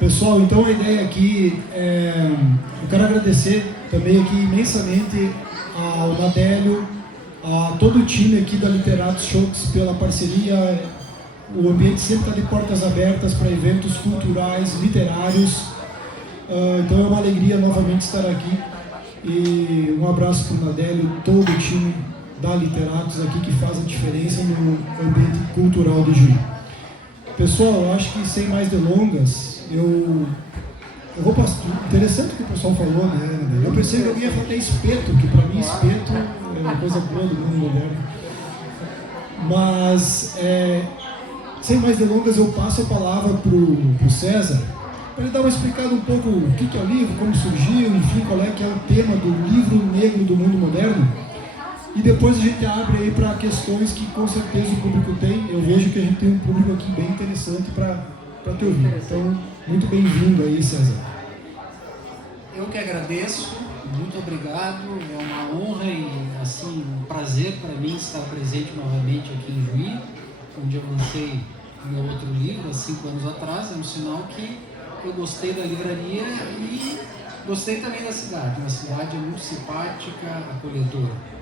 Pessoal, então a ideia aqui eu quero agradecer também aqui imensamente ao Nadélio, a todo o time aqui da Literatos Showx pela parceria. O ambiente sempre está de portas abertas para eventos culturais, literários. Então é uma alegria novamente estar aqui. E um abraço para o Nadélio, todo o time da Literatos aqui que faz a diferença no ambiente cultural de Juí. Pessoal, eu acho que sem mais delongas, eu vou passar. Interessante o que o pessoal falou, né? Eu pensei que eu ia falar espeto, que para mim espeto é uma coisa boa do mundo moderno. Mas, sem mais delongas, eu passo a palavra para o César, para ele dar uma explicada um pouco o que é o livro, como surgiu, enfim, qual é que é o tema do livro negro do mundo moderno. E depois a gente abre aí para questões que com certeza o público tem. Eu vejo que a gente tem um público aqui bem interessante para te ouvir. Então, muito bem-vindo aí, César. Eu que agradeço, muito obrigado. É uma honra e assim, um prazer para mim estar presente novamente aqui em Juí, onde eu lancei meu outro livro há 5 anos atrás. É um sinal que eu gostei da livraria e gostei também da cidade. Uma cidade muito simpática, acolhedora.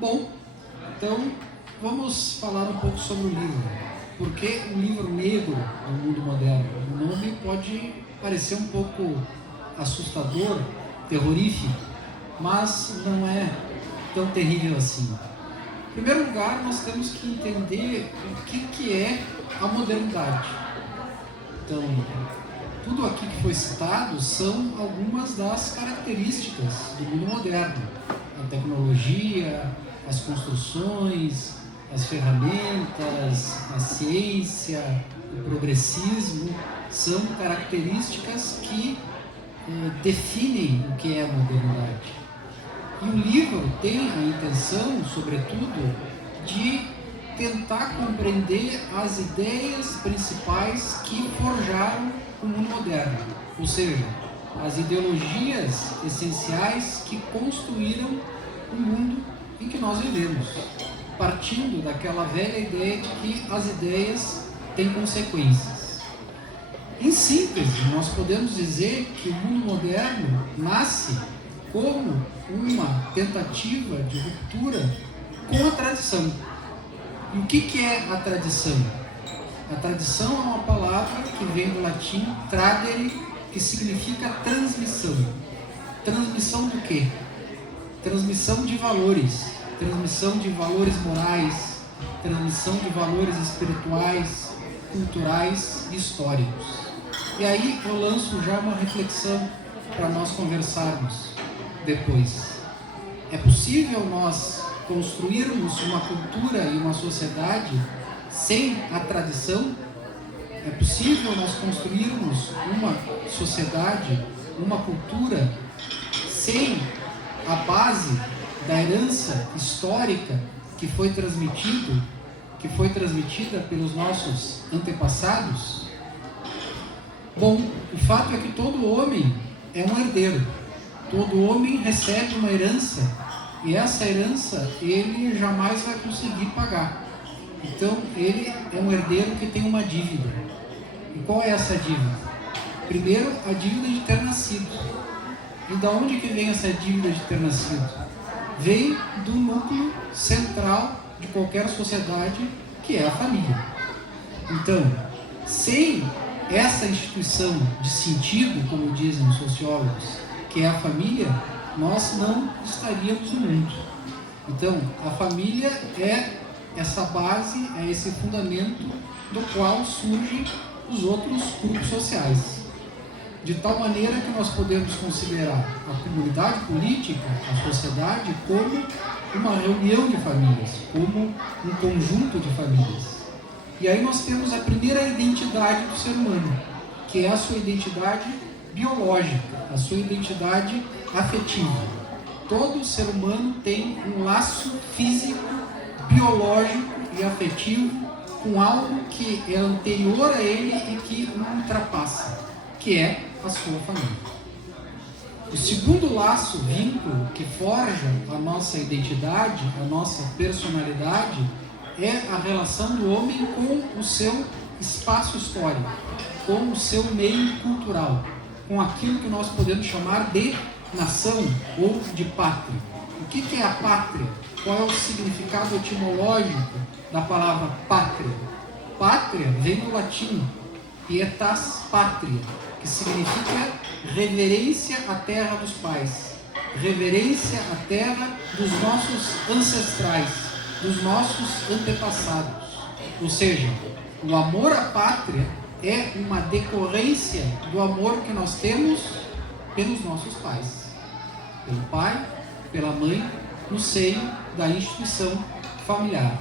Bom, então vamos falar um pouco sobre o livro. Por que um livro negro do mundo moderno? O nome pode parecer um pouco assustador, terrorífico, mas não é tão terrível assim. Em primeiro lugar, nós temos que entender o que é a modernidade. Então, tudo aqui que foi citado são algumas das características do mundo moderno. A tecnologia, as construções, as ferramentas, a ciência, o progressismo, são características que definem o que é a modernidade. E o livro tem a intenção, sobretudo, de tentar compreender as ideias principais que forjaram o mundo moderno, ou seja, as ideologias essenciais que construíram o mundo em que nós vivemos, partindo daquela velha ideia de que as ideias têm consequências. Em síntese, nós podemos dizer que o mundo moderno nasce como uma tentativa de ruptura com a tradição. E o que é a tradição? A tradição é uma palavra que vem do latim tradere, que significa transmissão. Transmissão do quê? Transmissão de valores morais, transmissão de valores espirituais, culturais e históricos. E aí eu lanço já uma reflexão para nós conversarmos depois. É possível nós construirmos uma cultura e uma sociedade sem a tradição? É possível nós construirmos uma sociedade, uma cultura sem a base da herança histórica que foi transmitida pelos nossos antepassados? Bom, o fato é que todo homem é um herdeiro. Todo homem recebe uma herança e essa herança ele jamais vai conseguir pagar. Então ele é um herdeiro que tem uma dívida. E qual é essa dívida? Primeiro, a dívida de ter nascido. E da onde que vem essa dívida de ter nascido? Vem do núcleo central de qualquer sociedade, que é a família. Então, sem essa instituição de sentido, como dizem os sociólogos, que é a família, nós não estaríamos no mundo. Então, a família é essa base, é esse fundamento do qual surgem os outros grupos sociais. De tal maneira que nós podemos considerar a comunidade política, a sociedade, como uma reunião de famílias, como um conjunto de famílias. E aí nós temos a primeira identidade do ser humano, que é a sua identidade biológica, a sua identidade afetiva. Todo ser humano tem um laço físico, biológico e afetivo com algo que é anterior a ele e que o ultrapassa, que é a sua família. O segundo laço, vínculo, que forja a nossa identidade, a nossa personalidade, é a relação do homem com o seu espaço histórico, com o seu meio cultural, com aquilo que nós podemos chamar de nação ou de pátria. O que é a pátria? Qual é o significado etimológico da palavra pátria? Pátria vem do latim, pietas patria, que significa reverência à terra dos pais, reverência à terra dos nossos ancestrais, dos nossos antepassados. Ou seja, o amor à pátria é uma decorrência do amor que nós temos pelos nossos pais, pelo pai, pela mãe, no seio da instituição familiar.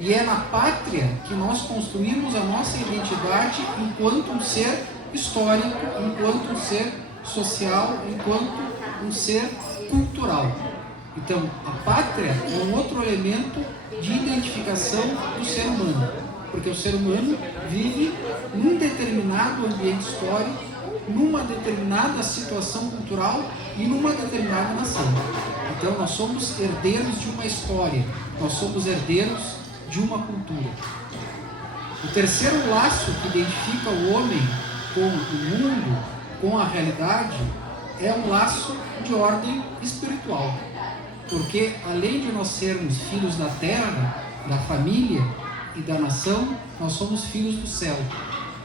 E é na pátria que nós construímos a nossa identidade enquanto um ser histórico, enquanto um ser social, enquanto um ser cultural. Então, a pátria é um outro elemento de identificação do ser humano, porque o ser humano vive num determinado ambiente histórico, numa determinada situação cultural e numa determinada nação. Então, nós somos herdeiros de uma história, nós somos herdeiros de uma cultura. O terceiro laço que identifica o homem com o mundo, com a realidade, é um laço de ordem espiritual. Porque além de nós sermos filhos da terra, da família e da nação, nós somos filhos do céu.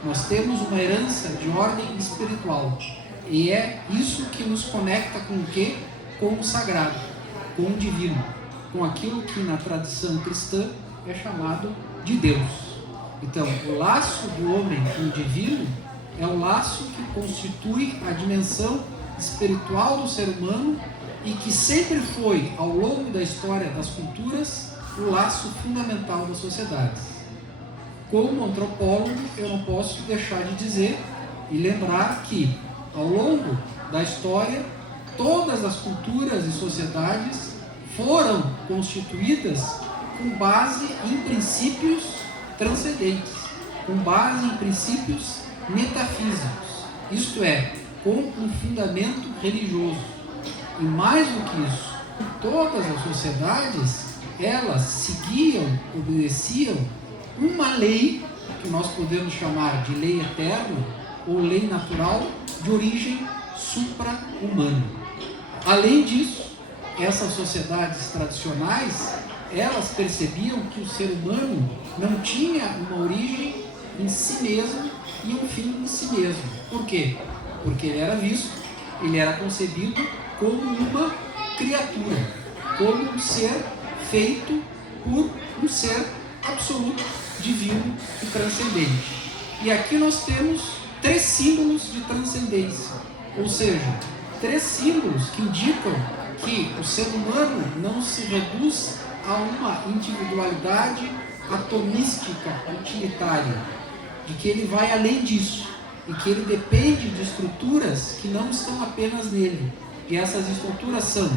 Nós temos uma herança de ordem espiritual. E é isso que nos conecta com o quê? Com o sagrado, com o divino, com aquilo que na tradição cristã é chamado de Deus. Então, o laço do homem com o divino é o laço que constitui a dimensão espiritual do ser humano e que sempre foi, ao longo da história das culturas, o laço fundamental das sociedades. Como antropólogo, eu não posso deixar de dizer e lembrar que, ao longo da história, todas as culturas e sociedades foram constituídas com base em princípios transcendentes, com base em princípios metafísicos, isto é, com um fundamento religioso. E mais do que isso, todas as sociedades, elas seguiam, obedeciam uma lei, que nós podemos chamar de lei eterna, ou lei natural, de origem supra-humana. Além disso, essas sociedades tradicionais, elas percebiam que o ser humano não tinha uma origem em si mesmo e um fim em si mesmo. Por quê? Porque ele era visto, ele era concebido como uma criatura, como um ser feito por um ser absoluto, divino e transcendente. E aqui nós temos 3 símbolos de transcendência, ou seja, 3 símbolos que indicam que o ser humano não se reduz a uma individualidade atomística, utilitária, de que ele vai além disso e que ele depende de estruturas que não estão apenas nele. E essas estruturas são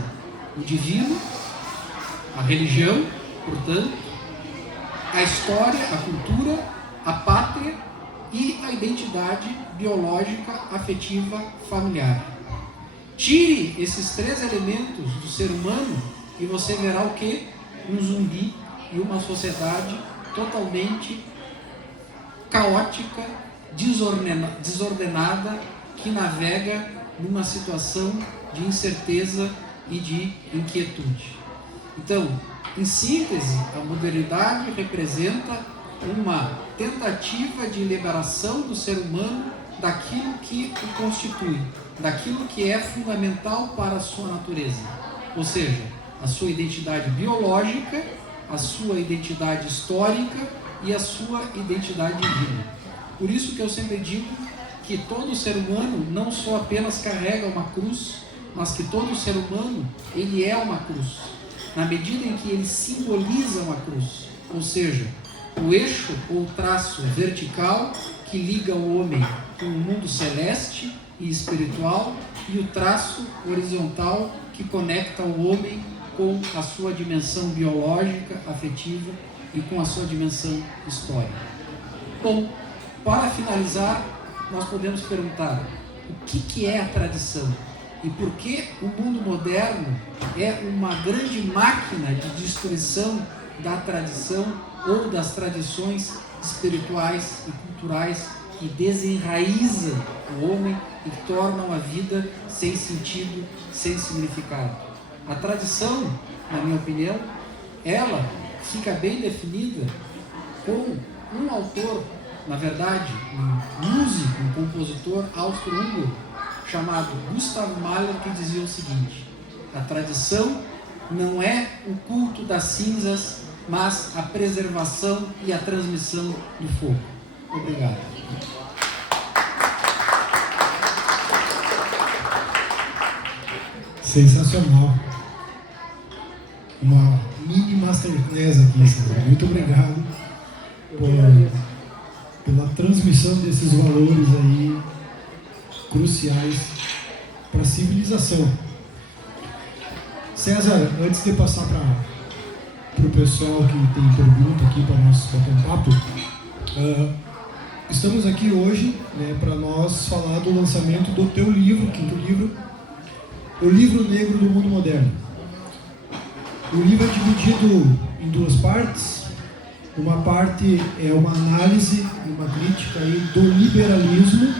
o divino, a religião, portanto, a história, a cultura, a pátria e a identidade biológica, afetiva, familiar. Tire esses 3 elementos do ser humano e você verá o quê? Um zumbi e uma sociedade totalmente caótica, desordenada, que navega numa situação de incerteza e de inquietude. Então, em síntese, a modernidade representa uma tentativa de liberação do ser humano daquilo que o constitui, daquilo que é fundamental para a sua natureza, ou seja, a sua identidade biológica, a sua identidade histórica e a sua identidade divina. Por isso que eu sempre digo que todo ser humano não só apenas carrega uma cruz, mas que todo ser humano, ele é uma cruz, na medida em que ele simboliza uma cruz, ou seja, o eixo ou traço vertical que liga o homem com o mundo celeste e espiritual e o traço horizontal que conecta o homem com a sua dimensão biológica, afetiva e com a sua dimensão histórica. Bom, para finalizar, nós podemos perguntar: o que é a tradição? e por que o mundo moderno é uma grande máquina de destruição da tradição ou das tradições espirituais e culturais que desenraizam o homem e tornam a vida sem sentido, sem significado. A tradição, na minha opinião, ela fica bem definida com um autor, na verdade, um músico, um compositor austro-húngaro chamado Gustav Mahler, que dizia o seguinte: a tradição não é o culto das cinzas, mas a preservação e a transmissão do fogo. Obrigado. Sensacional. Uma mini masterclass aqui, senhor. Muito obrigado pela transmissão desses valores aí cruciais para a civilização. César, antes de passar para o pessoal que tem pergunta aqui para nós bater um papo, estamos aqui hoje, né, para nós falar do lançamento do teu livro, quinto livro, O Livro Negro do Mundo Moderno. O livro é dividido em duas partes. Uma parte é uma análise, uma crítica aí do liberalismo,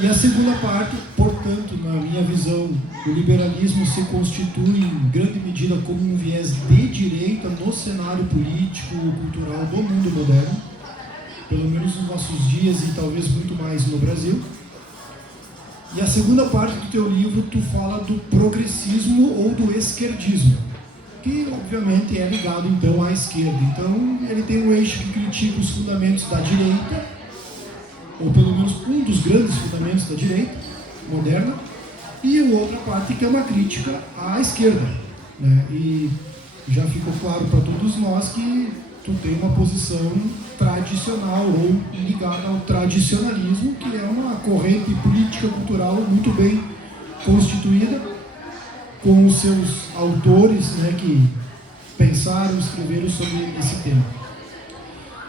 e a segunda parte, portanto, na minha visão, o liberalismo se constitui em grande medida como um viés de direita no cenário político, cultural do mundo moderno, pelo menos nos nossos dias e talvez muito mais no Brasil. E a segunda parte do teu livro, tu fala do progressismo ou do esquerdismo, que obviamente é ligado então à esquerda. Então ele tem um eixo que critica os fundamentos da direita, ou pelo menos um dos grandes fundamentos da direita moderna, e a outra parte que é uma crítica à esquerda, né? E já ficou claro para todos nós que tu tem uma posição tradicional ou ligada ao tradicionalismo, que é uma corrente política cultural muito bem constituída, com os seus autores, né, que pensaram, escreveram sobre esse tema.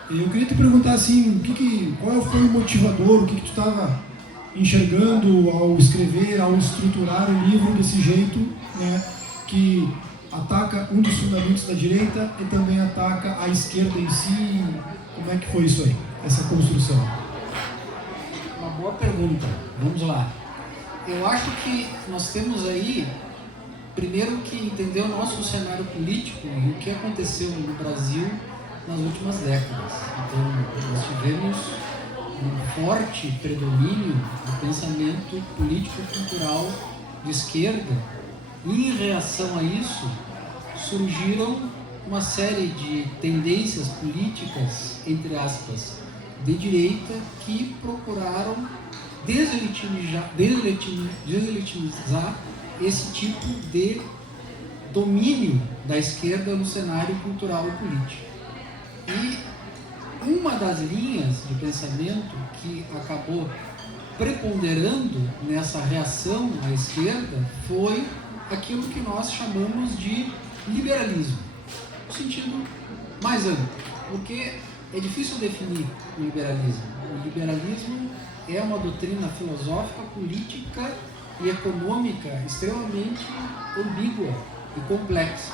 Eu queria te perguntar assim, qual foi o motivador, o que tu estava enxergando ao escrever, ao estruturar o livro desse jeito, né, que ataca um dos fundamentos da direita e também ataca a esquerda em si. Como é que foi isso aí, essa construção? Uma boa pergunta. Vamos lá. Eu acho que nós temos aí, primeiro, que entender o nosso cenário político e o que aconteceu no Brasil nas últimas décadas. Então, nós tivemos um forte predomínio do pensamento político-cultural de esquerda, e em reação a isso surgiram uma série de tendências políticas, entre aspas, de direita, que procuraram deslegitimizar esse tipo de domínio da esquerda no cenário cultural e político. E uma das linhas de pensamento que acabou preponderando nessa reação à esquerda foi aquilo que nós chamamos de liberalismo, no sentido mais amplo, porque é difícil definir o liberalismo. O liberalismo é uma doutrina filosófica, política e econômica extremamente ambígua e complexa.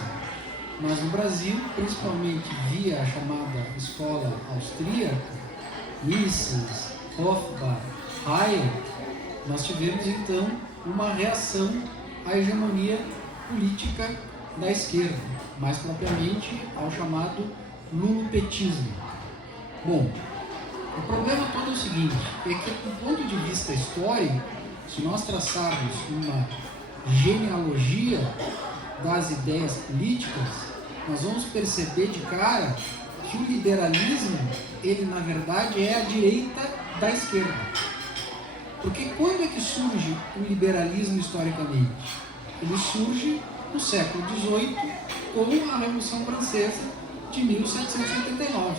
Mas no Brasil, principalmente via a chamada escola austríaca, Mises, Hofbauer, Hayek, nós tivemos então uma reação à hegemonia política da esquerda, mais propriamente ao chamado lulopetismo. Bom, o problema todo é o seguinte, é que do ponto de vista histórico, se nós traçarmos uma genealogia das ideias políticas, nós vamos perceber de cara que o liberalismo, ele na verdade é a direita da esquerda. Porque quando é que surge o liberalismo historicamente? Ele surge no século XVIII com a Revolução Francesa de 1789.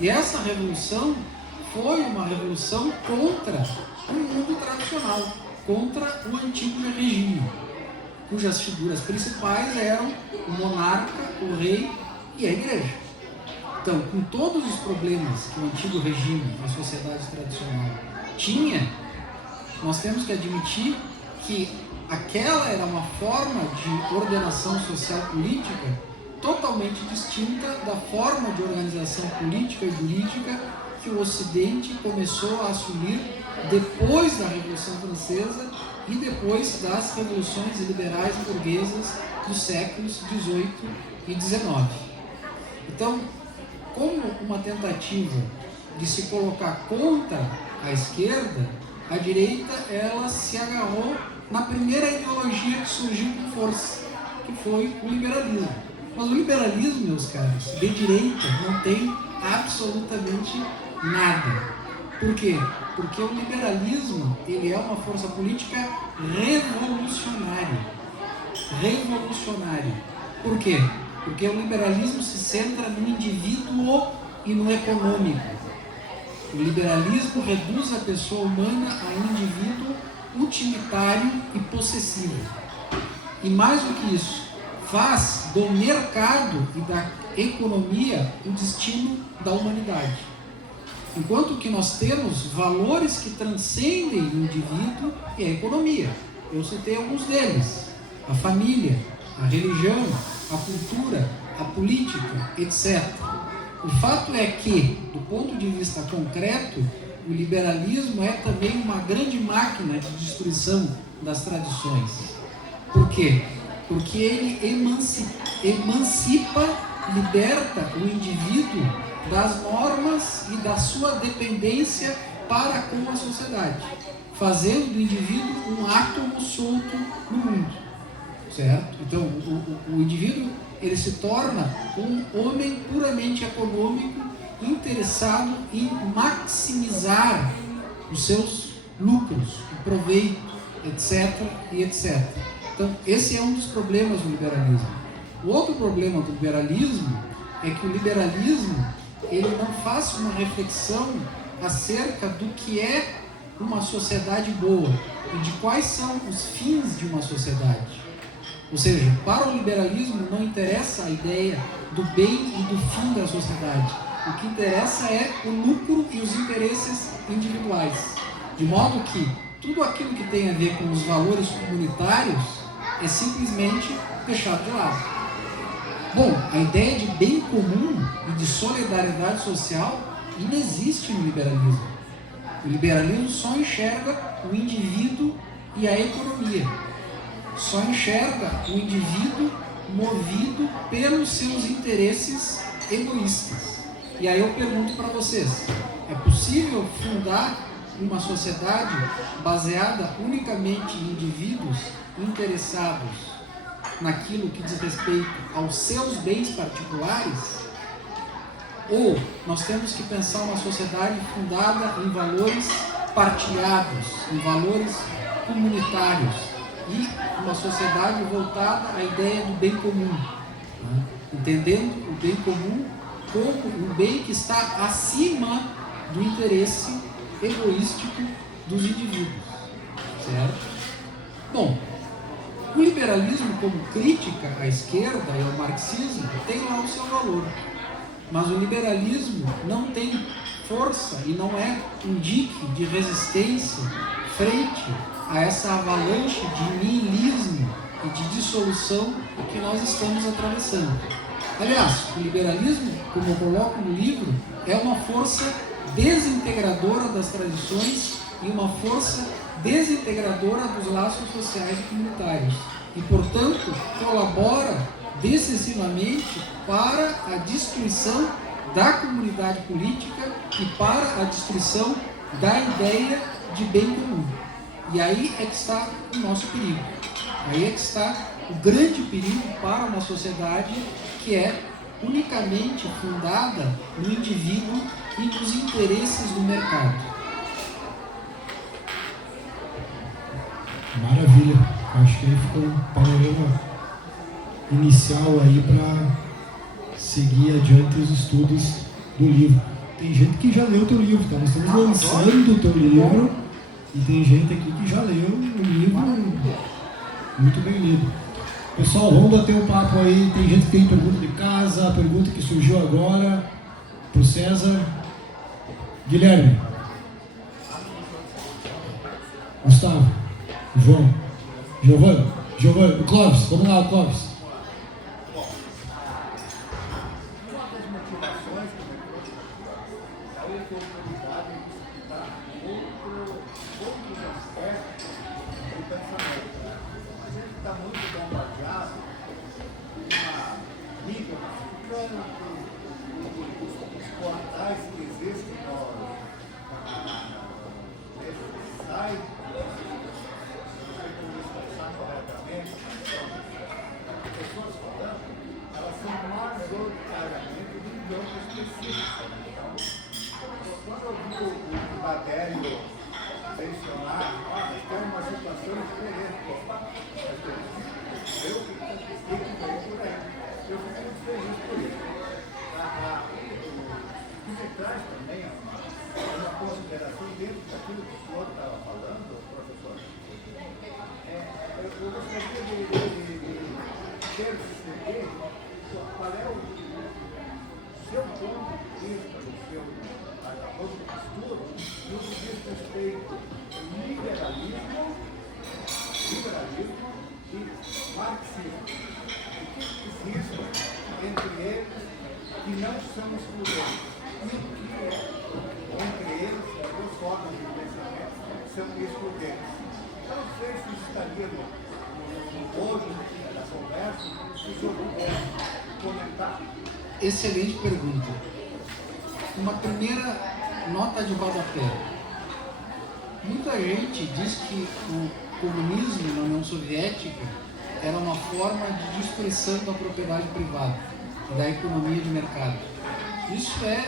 E essa revolução foi uma revolução contra o mundo tradicional, contra o antigo regime, cujas figuras principais eram o monarca, o rei e a igreja. Então, com todos os problemas que o antigo regime, a sociedade tradicional, tinha, nós temos que admitir que aquela era uma forma de ordenação social política totalmente distinta da forma de organização política e jurídica que o Ocidente começou a assumir depois da Revolução Francesa e depois das revoluções liberais burguesas dos séculos XVIII e XIX. Então, como uma tentativa de se colocar contra a esquerda, a direita ela se agarrou na primeira ideologia que surgiu com força, que foi o liberalismo. Mas o liberalismo, meus caros, de direita não tem absolutamente nada. Por quê? Porque o liberalismo ele é uma força política revolucionária. Revolucionária. Por quê? Porque o liberalismo se centra no indivíduo e no econômico. O liberalismo reduz a pessoa humana a um indivíduo utilitário e possessivo. E mais do que isso, faz do mercado e da economia o destino da humanidade. Enquanto que nós temos valores que transcendem o indivíduo e a economia. Eu citei alguns deles: a família, a religião, a cultura, a política, etc. O fato é que, do ponto de vista concreto, o liberalismo é também uma grande máquina de destruição das tradições. Por quê? Porque ele emancipa, liberta o indivíduo das normas e da sua dependência para com a sociedade, fazendo do indivíduo um átomo solto no mundo, certo? Então, o indivíduo ele se torna um homem puramente econômico, interessado em maximizar os seus lucros, o proveito, etc. e etc. Então, esse é um dos problemas do liberalismo. O outro problema do liberalismo é que o liberalismo ele não faz uma reflexão acerca do que é uma sociedade boa e de quais são os fins de uma sociedade. Ou seja, para o liberalismo não interessa a ideia do bem e do fim da sociedade. O que interessa é o lucro e os interesses individuais. De modo que tudo aquilo que tem a ver com os valores comunitários é simplesmente deixado de lado. Bom, a ideia de bem comum e de solidariedade social inexiste no liberalismo. O liberalismo só enxerga o indivíduo e a economia. Só enxerga o indivíduo movido pelos seus interesses egoístas. E aí eu pergunto para vocês, é possível fundar uma sociedade baseada unicamente em indivíduos interessados naquilo que diz respeito aos seus bens particulares? Ou nós temos que pensar uma sociedade fundada em valores partilhados, em valores comunitários e uma sociedade voltada à ideia do bem comum, né? Entendendo o bem comum como um bem que está acima do interesse egoístico dos indivíduos, certo? Bom, o liberalismo como crítica à esquerda e ao marxismo tem lá o seu valor, mas o liberalismo não tem força e não é um dique de resistência frente a essa avalanche de niilismo e de dissolução que nós estamos atravessando. Aliás, o liberalismo, como eu coloco no livro, é uma força desintegradora das tradições e uma força desintegradora dos laços sociais e comunitários e, portanto, colabora decisivamente para a destruição da comunidade política e para a destruição da ideia de bem comum. E aí é que está o nosso perigo. Aí é que está o grande perigo para uma sociedade que é unicamente fundada no indivíduo e nos interesses do mercado. Maravilha. Acho que aí ficou um panorama inicial aí para seguir adiante os estudos do livro. Tem gente que já leu o teu livro, tá? Nós estamos lançando o teu livro e tem gente aqui que já leu o livro muito bem lido. Pessoal, vamos bater um papo aí. Tem gente que tem pergunta de casa, pergunta que surgiu agora pro César. Guilherme, Gustavo, João. Giovanni, o Clóvis, vamos lá, o Clóvis. Uma das motivações que me trouxe é a oportunidade de escutar outros aspectos do pensamento. A gente está muito bombardeado com a mídia massificante, os portais que existem nesses sites, corretamente, as pessoas falando, elas são majoritariamente de idiomas específicos. Então, quando eu vi o Badélio mencionar, nós temos uma situação diferente, eu que conquistei que veio por aí. Eu fico muito feliz por isso. O que me traz também uma consideração dentro daquilo que o senhor estava falando, professor. Eu gostaria de perceber qual é o seu ponto de vista, da postura, no que diz respeito ao liberalismo e marxismo. O que existe entre eles que não são excludentes? E o que entre eles, as duas formas de pensamento, são excludentes? Eu não sei se estaria no hoje da conversa, se o senhor puder comentar. Excelente pergunta. Uma primeira nota de rodapé. Muita gente diz que o comunismo na União Soviética era uma forma de destruição da propriedade privada e da economia de mercado. Isso é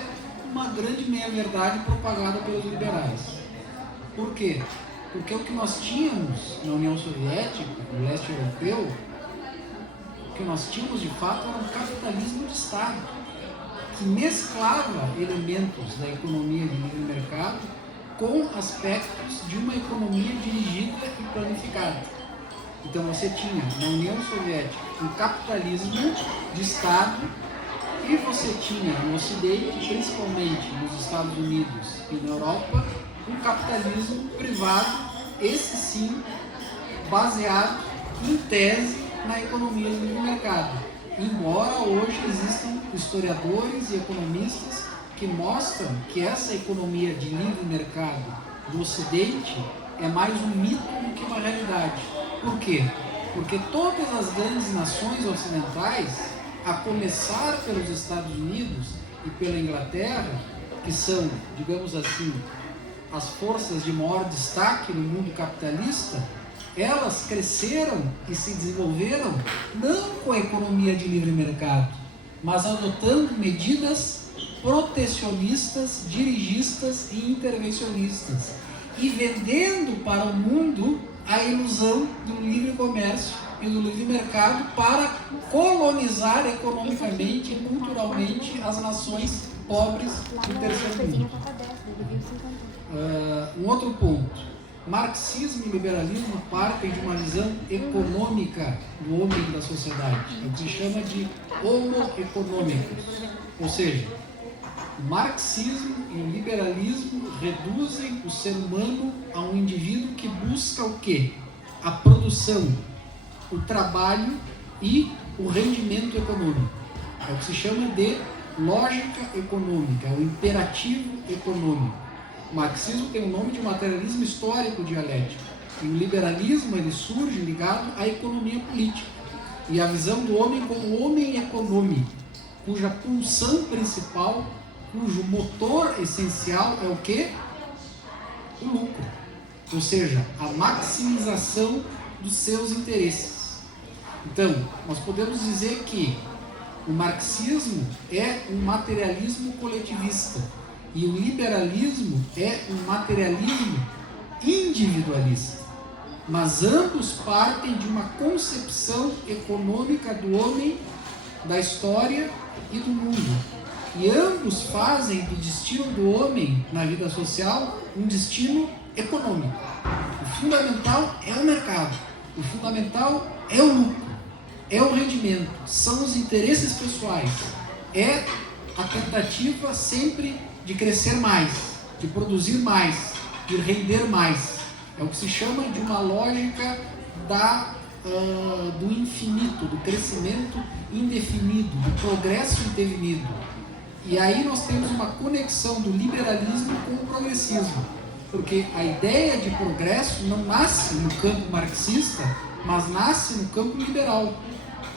uma grande meia-verdade propagada pelos liberais. Por quê? Porque o que nós tínhamos na União Soviética, no leste europeu, o que nós tínhamos de fato era um capitalismo de Estado, que mesclava elementos da economia de livre mercado com aspectos de uma economia dirigida e planificada. Então você tinha na União Soviética um capitalismo de Estado e você tinha no Ocidente, principalmente nos Estados Unidos e na Europa, um capitalismo privado, esse sim, baseado em tese na economia de livre mercado. Embora hoje existam historiadores e economistas que mostram que essa economia de livre mercado do Ocidente é mais um mito do que uma realidade. Por quê? Porque todas as grandes nações ocidentais, a começar pelos Estados Unidos e pela Inglaterra, que são, digamos assim, as forças de maior destaque no mundo capitalista, elas cresceram e se desenvolveram não com a economia de livre mercado, mas adotando medidas protecionistas, dirigistas e intervencionistas, e vendendo para o mundo a ilusão do livre comércio e do livre mercado para colonizar economicamente e culturalmente as nações pobres do terceiro mundo. Um outro ponto. Marxismo e liberalismo partem de uma visão econômica do homem e da sociedade, é o que se chama de homo economicus. Ou seja, o marxismo e o liberalismo reduzem o ser humano a um indivíduo que busca o quê? A produção, o trabalho e o rendimento econômico. É o que se chama de lógica econômica, é o imperativo econômico. O marxismo tem o nome de materialismo histórico dialético. E o liberalismo ele surge ligado à economia política. E a visão do homem como homem econômico, cuja pulsão principal, cujo motor essencial é o quê? O lucro. Ou seja, a maximização dos seus interesses. Então, nós podemos dizer que o marxismo é um materialismo coletivista. E o liberalismo é um materialismo individualista. Mas ambos partem de uma concepção econômica do homem, da história e do mundo. E ambos fazem do destino do homem na vida social um destino econômico. O fundamental é o mercado. O fundamental é o lucro. É o rendimento. São os interesses pessoais. É a tentativa sempre de crescer mais, de produzir mais, de render mais. É o que se chama de uma lógica do infinito, do crescimento indefinido, do progresso indefinido. E aí nós temos uma conexão do liberalismo com o progressismo, porque a ideia de progresso não nasce no campo marxista, mas nasce no campo liberal.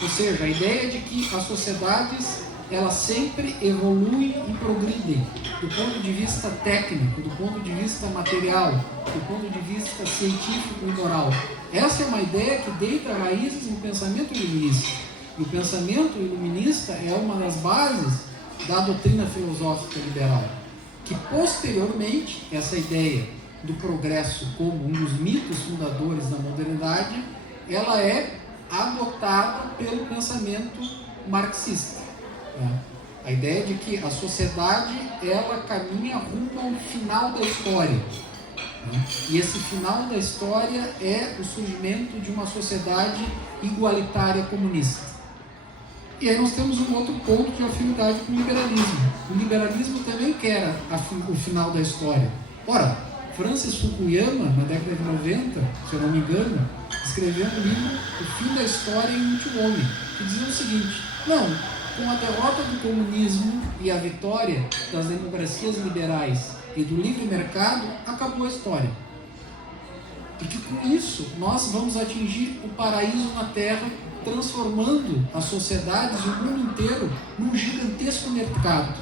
Ou seja, a ideia de que as sociedades elas sempre evoluem e progridem do ponto de vista técnico, do ponto de vista material, do ponto de vista científico e moral. Essa é uma ideia que deita raízes no pensamento iluminista. E o pensamento iluminista é uma das bases da doutrina filosófica liberal, que posteriormente essa ideia do progresso como um dos mitos fundadores da modernidade, ela é adotada pelo pensamento marxista. A ideia de que a sociedade ela caminha rumo ao final da história, e esse final da história é o surgimento de uma sociedade igualitária comunista. E aí nós temos um outro ponto de afinidade com o liberalismo. O liberalismo também quer o final da história. Ora, Francis Fukuyama, na década de 90, se eu não me engano, escreveu um livro, O Fim da História em um Homem, que dizia o seguinte: não, com a derrota do comunismo e a vitória das democracias liberais e do livre mercado, acabou a história. E que com isso nós vamos atingir o paraíso na Terra, transformando as sociedades e o mundo inteiro num gigantesco mercado.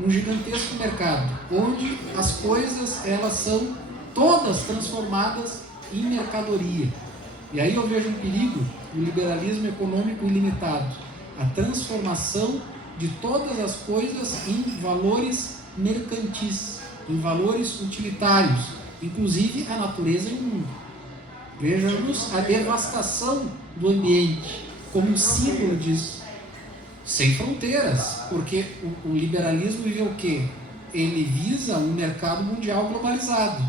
Um gigantesco mercado, onde as coisas elas são todas transformadas em mercadoria. E aí eu vejo um perigo do liberalismo econômico ilimitado, a transformação de todas as coisas em valores mercantis, em valores utilitários, inclusive a natureza e o mundo. Vejamos a devastação do ambiente como símbolo disso. Sem fronteiras, porque o liberalismo vive o quê? Ele visa um mercado mundial globalizado.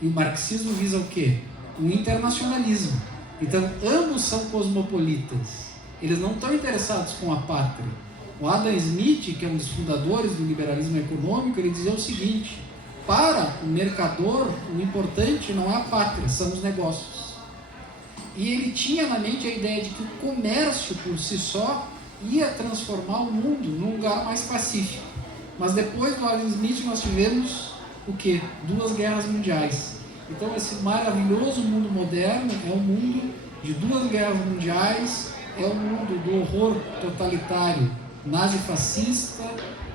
E o marxismo visa o quê? O internacionalismo. Então, ambos são cosmopolitas. Eles não estão interessados com a pátria. O Adam Smith, que é um dos fundadores do liberalismo econômico, ele dizia o seguinte: para o mercador, o importante não é a pátria, são os negócios. E ele tinha na mente a ideia de que o comércio por si só ia transformar o mundo num lugar mais pacífico. Mas depois do Adam Smith nós tivemos o quê? 2 guerras mundiais. Então esse maravilhoso mundo moderno é um mundo de 2 guerras mundiais, é um mundo do horror totalitário nazi-fascista,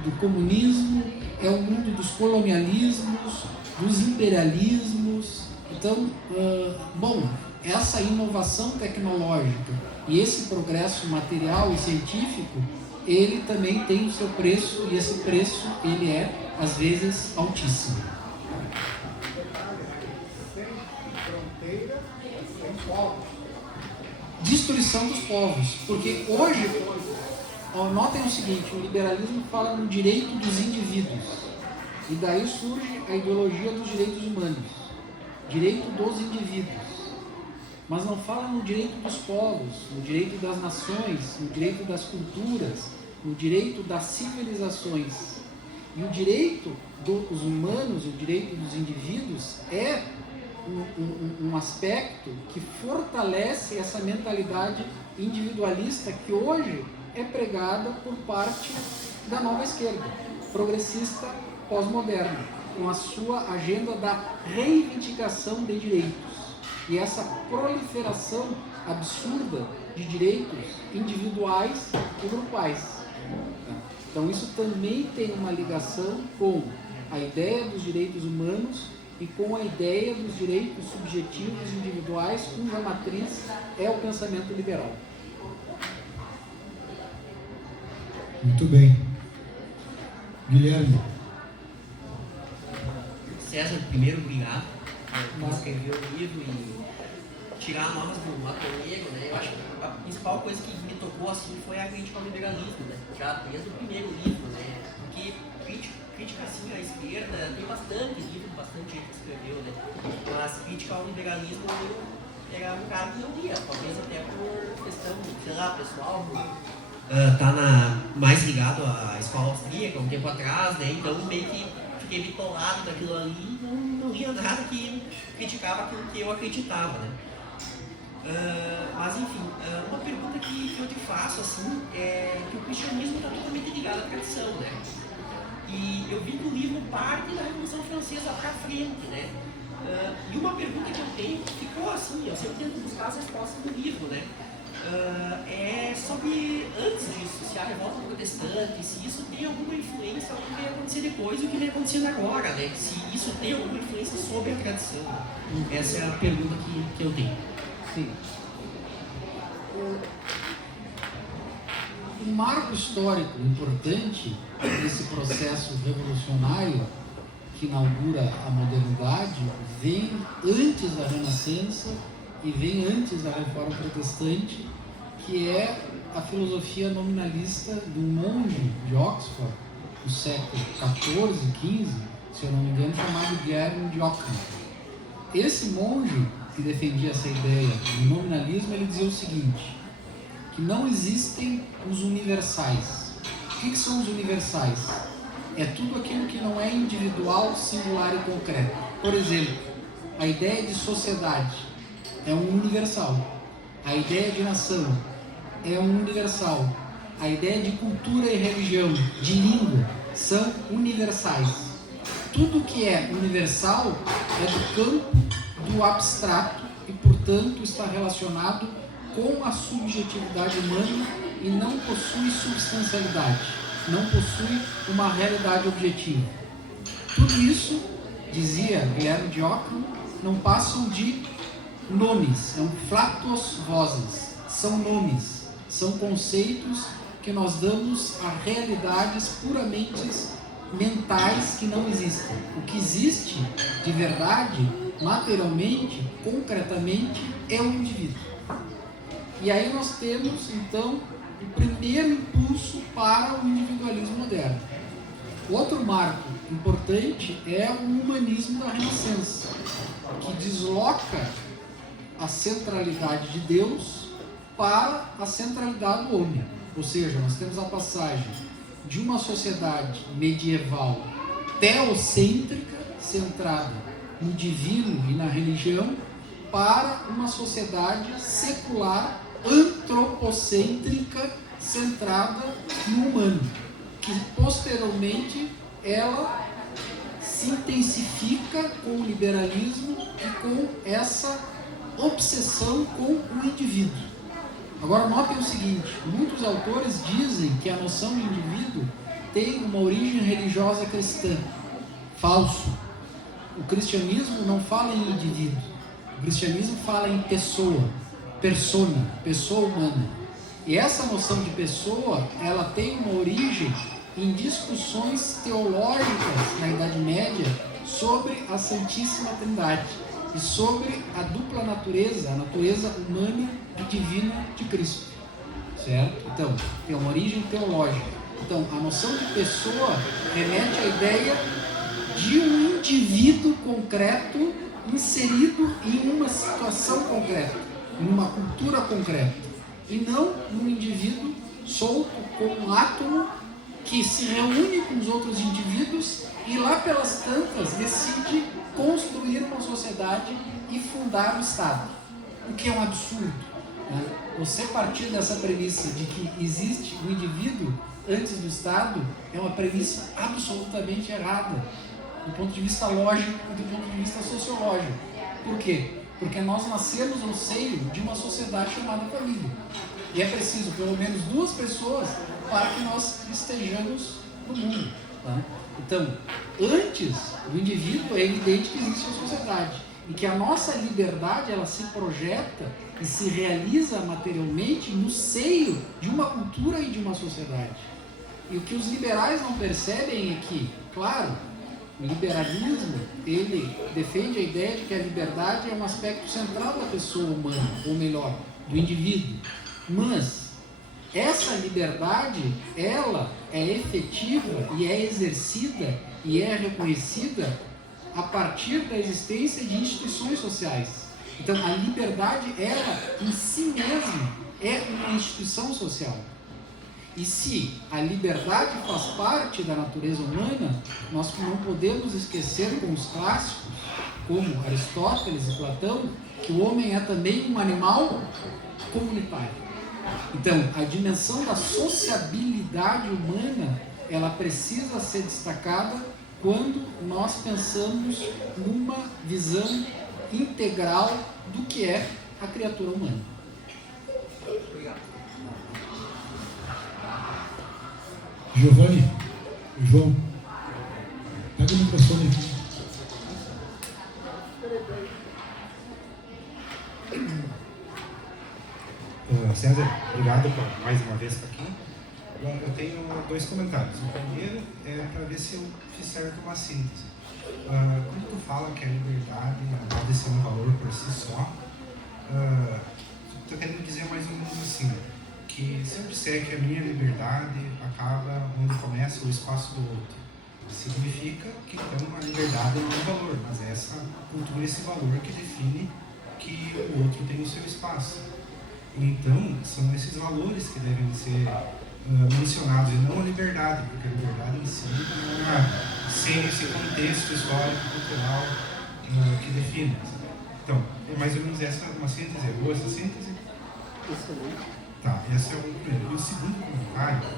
do comunismo, é o mundo dos colonialismos, dos imperialismos. Então, essa inovação tecnológica e esse progresso material e científico, ele também tem o seu preço, e esse preço ele é, às vezes, altíssimo. Sem fronteira, sem povos. Destruição dos povos, porque hoje, notem o seguinte: o liberalismo fala no direito dos indivíduos, e daí surge a ideologia dos direitos humanos, direito dos indivíduos. Mas não fala no direito dos povos, no direito das nações, no direito das culturas, no direito das civilizações. E o direito dos humanos, o direito dos indivíduos é um aspecto que fortalece essa mentalidade individualista que hoje é pregada por parte da nova esquerda, progressista pós-moderna, com a sua agenda da reivindicação de direitos. E essa proliferação absurda de direitos individuais e grupais. Então isso também tem uma ligação com a ideia dos direitos humanos e com a ideia dos direitos subjetivos individuais, cuja matriz é o pensamento liberal. Muito bem. Guilherme. César, primeiro, obrigado por escrever o livro e tirar nós do atoleiro, né? Eu acho que a principal coisa que me tocou assim foi a crítica ao liberalismo, né? Já desde o primeiro livro, né? Porque crítica assim à esquerda, tem bastante livro, bastante gente que escreveu, né? Mas crítica ao liberalismo era um cara que não lia, talvez até por questão, sei lá, pessoal, mais ligado à escola austríaca um tempo atrás, né? Então meio que fiquei bitolado daquilo ali e não lia nada que criticava aquilo que eu acreditava, né? Mas enfim, uma pergunta que eu te faço assim, é que o cristianismo está totalmente ligado à tradição, né? E eu vi que o livro parte da Revolução Francesa para frente, né? E uma pergunta que eu tenho, que ficou assim, eu sempre tento buscar as respostas no livro, né? É sobre, antes disso, se a revolta protestante, se isso tem alguma influência no que vai acontecer depois e o que vai acontecendo agora, né? Se isso tem alguma influência sobre a tradição. Essa é a pergunta que eu tenho. Sim. Um marco histórico importante desse processo revolucionário que inaugura a modernidade vem antes da Renascença e vem antes da Reforma Protestante, que é a filosofia nominalista de um monge de Oxford, do século XIV, XV, se eu não me engano, chamado Guilherme de Ockham. Esse monge que defendia essa ideia do nominalismo, ele dizia o seguinte, que não existem os universais. O que são os universais? É tudo aquilo que não é individual, singular e concreto. Por exemplo, a ideia de sociedade é um universal. A ideia de nação é um universal. A ideia de cultura e religião, de língua, são universais. Tudo que é universal é do campo do abstrato e, portanto, está relacionado com a subjetividade humana e não possui substancialidade, não possui uma realidade objetiva. Tudo isso, dizia Guilherme de Ockham, não passam de nomes, são flatus voces, são nomes, são conceitos que nós damos a realidades puramente mentais que não existem. O que existe de verdade, materialmente, concretamente, é o indivíduo. E aí nós temos, então, o primeiro impulso para o individualismo moderno. Outro marco importante é o humanismo da Renascença, que desloca a centralidade de Deus para a centralidade do homem. Ou seja, nós temos a passagem de uma sociedade medieval teocêntrica, centrada no divino e na religião, para uma sociedade secular, antropocêntrica, centrada no humano, que posteriormente ela se intensifica com o liberalismo e com essa obsessão com o indivíduo. Agora notem o seguinte, muitos autores dizem que a noção de indivíduo tem uma origem religiosa cristã. Falso. O cristianismo não fala em indivíduo. O cristianismo fala em pessoa, persona, pessoa humana. E essa noção de pessoa, ela tem uma origem em discussões teológicas na Idade Média sobre a Santíssima Trindade e sobre a dupla natureza, a natureza humana e divina de Cristo. Certo? Então, tem uma origem teológica. Então, a noção de pessoa remete à ideia de um indivíduo concreto inserido em uma situação concreta, em uma cultura concreta, e não um indivíduo solto como um átomo que se reúne com os outros indivíduos e lá pelas tantas decide construir uma sociedade e fundar o Estado, o que é um absurdo, né? Você partir dessa premissa de que existe o indivíduo antes do Estado é uma premissa absolutamente errada do ponto de vista lógico e do ponto de vista sociológico. Por quê? Porque nós nascemos no seio de uma sociedade chamada família. E é preciso pelo menos duas pessoas para que nós estejamos no mundo. Tá? Então, antes do indivíduo é evidente que existe a sociedade. E que a nossa liberdade ela se projeta e se realiza materialmente no seio de uma cultura e de uma sociedade. E o que os liberais não percebem é que, claro, o liberalismo, ele defende a ideia de que a liberdade é um aspecto central da pessoa humana, ou melhor, do indivíduo. Mas essa liberdade, ela é efetiva e é exercida e é reconhecida a partir da existência de instituições sociais. Então, a liberdade, ela, em si mesma, é uma instituição social. E se a liberdade faz parte da natureza humana, nós não podemos esquecer com os clássicos, como Aristóteles e Platão, que o homem é também um animal comunitário. Então, a dimensão da sociabilidade humana, ela precisa ser destacada quando nós pensamos numa visão integral do que é a criatura humana. Giovanni, João, pega o microfone aqui. César, obrigado por mais uma vez estar aqui. Eu tenho 2 comentários. O primeiro é para ver se eu fiz certo uma síntese. Quando tu fala que a liberdade não pode ser um valor por si só, tu tá querendo dizer mais ou menos assim, que se eu disser que a minha liberdade acaba onde começa o espaço do outro, significa que então a liberdade não é um valor, mas é essa cultura, esse valor que define que o outro tem o seu espaço. Então, são esses valores que devem ser mencionados, e não a liberdade, porque a liberdade em si não é sem esse contexto histórico, cultural que define. Então, é mais ou menos essa uma síntese. É boa essa síntese? Tá, esse é o primeiro. E o segundo comentário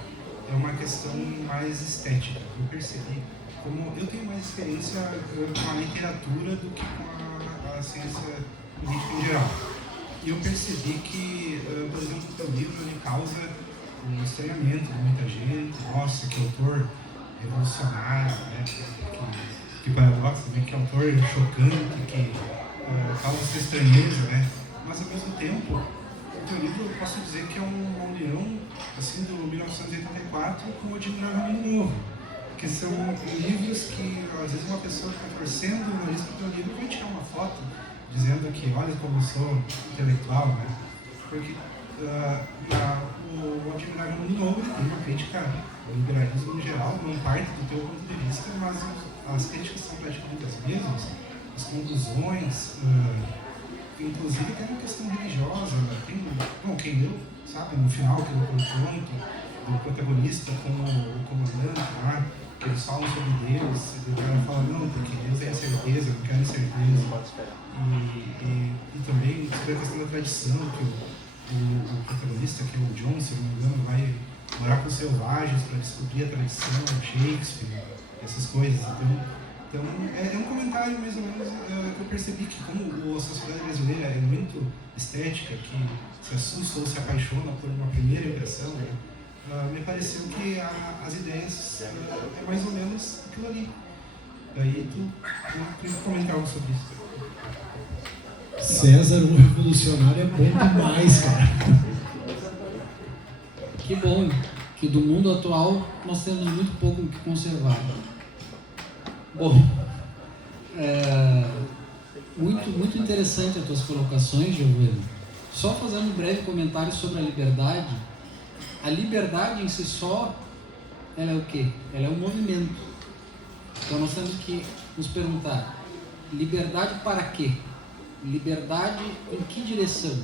é uma questão mais estética. Eu percebi, como eu tenho mais experiência com a literatura do que com a ciência política em geral. E eu percebi que, por exemplo, o teu livro me causa um estranhamento de muita gente. Nossa, que autor revolucionário, né? Que paradoxo, né? Que autor chocante, que causa essa estranheza, né? Mas, ao mesmo tempo, o teu livro, eu posso dizer que é uma união, assim, do 1984 com o Admirável Mundo Novo. Que são livros que, às vezes, uma pessoa que está torcendo o nariz para o teu livro vai tirar uma foto dizendo que, olha como eu sou intelectual, né? Porque o Admirável Mundo Novo tem uma crítica ao liberalismo em geral, não parte do teu ponto de vista, mas as críticas são praticamente as mesmas, as conclusões, inclusive tem uma questão religiosa, né? Bom, quem leu, sabe, no final, que é o confronto do protagonista com o comandante lá, que eles falam sobre Deus, e o cara fala, não, porque Deus é a certeza, eu não quero incerteza. E também sobre a questão da tradição, que o protagonista, que é o John, se não me engano, vai morar com os selvagens para descobrir a tradição, Shakespeare, essas coisas. Então é um comentário mais ou menos que eu percebi que como a sociedade brasileira é muito estética, que se assusta ou se apaixona por uma primeira impressão, né? Me pareceu que as ideias é mais ou menos aquilo ali. Daí tu comentar algo sobre isso. César, o revolucionário é bom demais, cara. Que bom que do mundo atual nós temos muito pouco o que conservar. Bom, muito interessante as tuas colocações, Giovanni. Só fazendo um breve comentário sobre a liberdade. A liberdade em si só, ela é o quê? Ela é um movimento. Então nós temos que nos perguntar, liberdade para quê? Liberdade em que direção?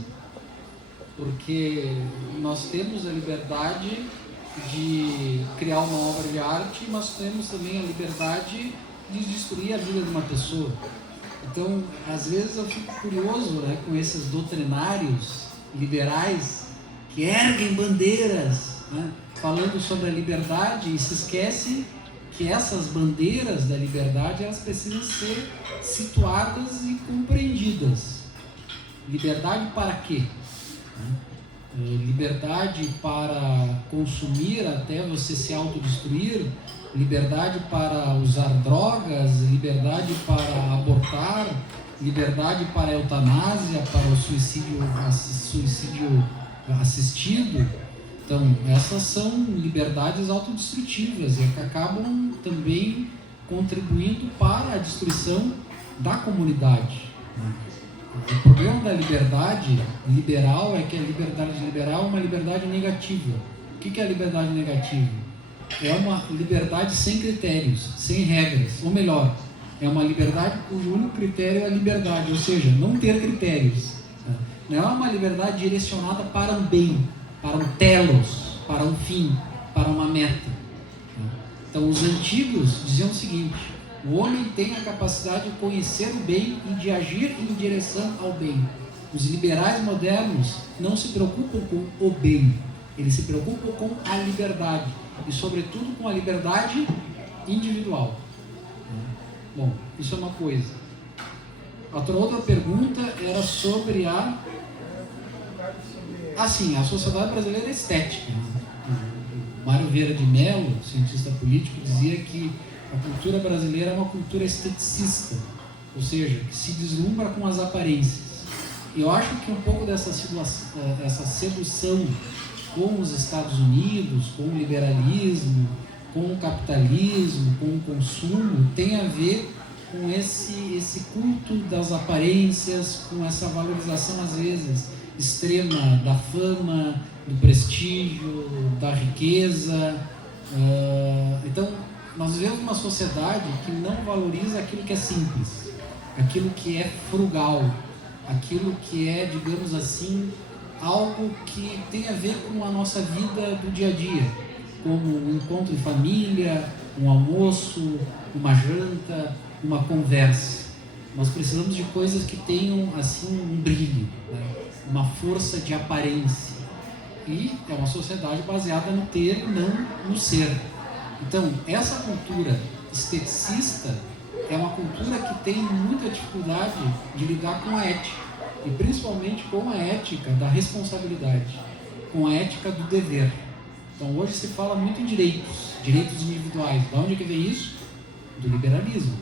Porque nós temos a liberdade de criar uma obra de arte, mas temos também a liberdade de destruir a vida de uma pessoa. Então, às vezes eu fico curioso, né, com esses doutrinários liberais que erguem bandeiras, né, falando sobre a liberdade e se esquece que essas bandeiras da liberdade elas precisam ser situadas e compreendidas. Liberdade para quê? Liberdade para consumir até você se autodestruir, liberdade para usar drogas, liberdade para abortar, liberdade para a eutanásia, para o suicídio assistido. Então, essas são liberdades autodestrutivas e que acabam também contribuindo para a destruição da comunidade. O problema da liberdade liberal é que a liberdade liberal é uma liberdade negativa. O que é a liberdade negativa? É uma liberdade sem critérios, sem regras, ou melhor, é uma liberdade cujo único critério é a liberdade, ou seja, não ter critérios. Não é uma liberdade direcionada para um bem, para um telos, para um fim, para uma meta. Então, os antigos diziam o seguinte: O homem tem a capacidade de conhecer o bem e de agir em direção ao bem. Os liberais modernos não se preocupam com o bem, eles se preocupam com a liberdade e, sobretudo, com a liberdade individual. Bom, isso é uma coisa. Outra pergunta era sobre a sociedade brasileira é estética. O Mário Vieira de Mello, cientista político, dizia que a cultura brasileira é uma cultura esteticista, ou seja, que se deslumbra com as aparências. E eu acho que um pouco essa sedução com os Estados Unidos, com o liberalismo, com o capitalismo, com o consumo, tem a ver com esse culto das aparências, com essa valorização, às vezes, extrema da fama, do prestígio, da riqueza. Então, nós vivemos uma sociedade que não valoriza aquilo que é simples, aquilo que é frugal, aquilo que é, digamos assim, algo que tem a ver com a nossa vida do dia a dia, como um encontro em família, um almoço, uma janta, uma conversa. Nós precisamos de coisas que tenham assim um brilho, né? Uma força de aparência. E é uma sociedade baseada no ter e não no ser. Então, essa cultura esteticista é uma cultura que tem muita dificuldade de lidar com a ética, e principalmente com a ética da responsabilidade, com a ética do dever. Então, hoje se fala muito em direitos individuais. De onde que vem isso? Do liberalismo.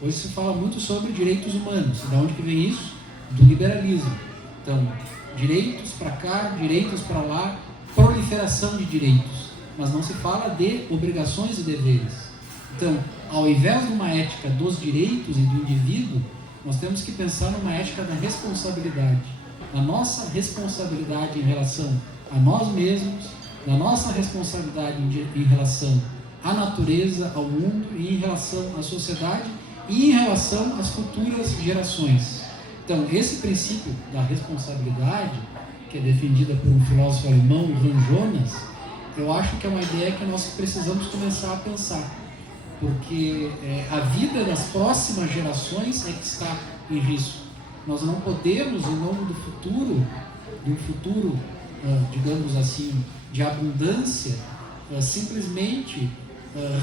Hoje se fala muito sobre direitos humanos. De onde que vem isso? Do liberalismo. Então, direitos para cá, direitos para lá, proliferação de direitos. Mas não se fala de obrigações e deveres. Então, ao invés de uma ética dos direitos e do indivíduo, nós temos que pensar numa ética da responsabilidade. A nossa responsabilidade em relação a nós mesmos, na nossa responsabilidade em relação à natureza, ao mundo, e em relação à sociedade e em relação às futuras gerações. Então, esse princípio da responsabilidade, que é defendida por um filósofo alemão, Van Jonas, eu acho que é uma ideia que nós precisamos começar a pensar, porque a vida das próximas gerações é que está em risco. Nós não podemos, em nome do futuro, digamos assim, de abundância, simplesmente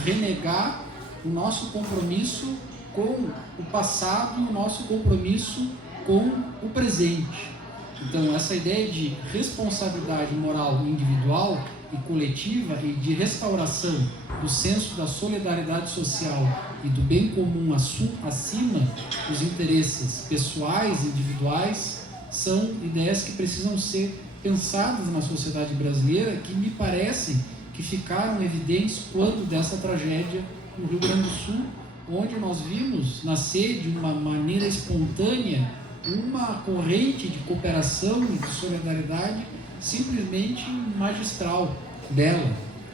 renegar o nosso compromisso com o passado, o nosso compromisso com o presente. Então, essa ideia de responsabilidade moral individual e coletiva e de restauração do senso da solidariedade social e do bem comum acima dos interesses pessoais e individuais são ideias que precisam ser pensadas na sociedade brasileira, que me parecem que ficaram evidentes quando dessa tragédia no Rio Grande do Sul, onde nós vimos nascer de uma maneira espontânea uma corrente de cooperação e de solidariedade simplesmente magistral dela.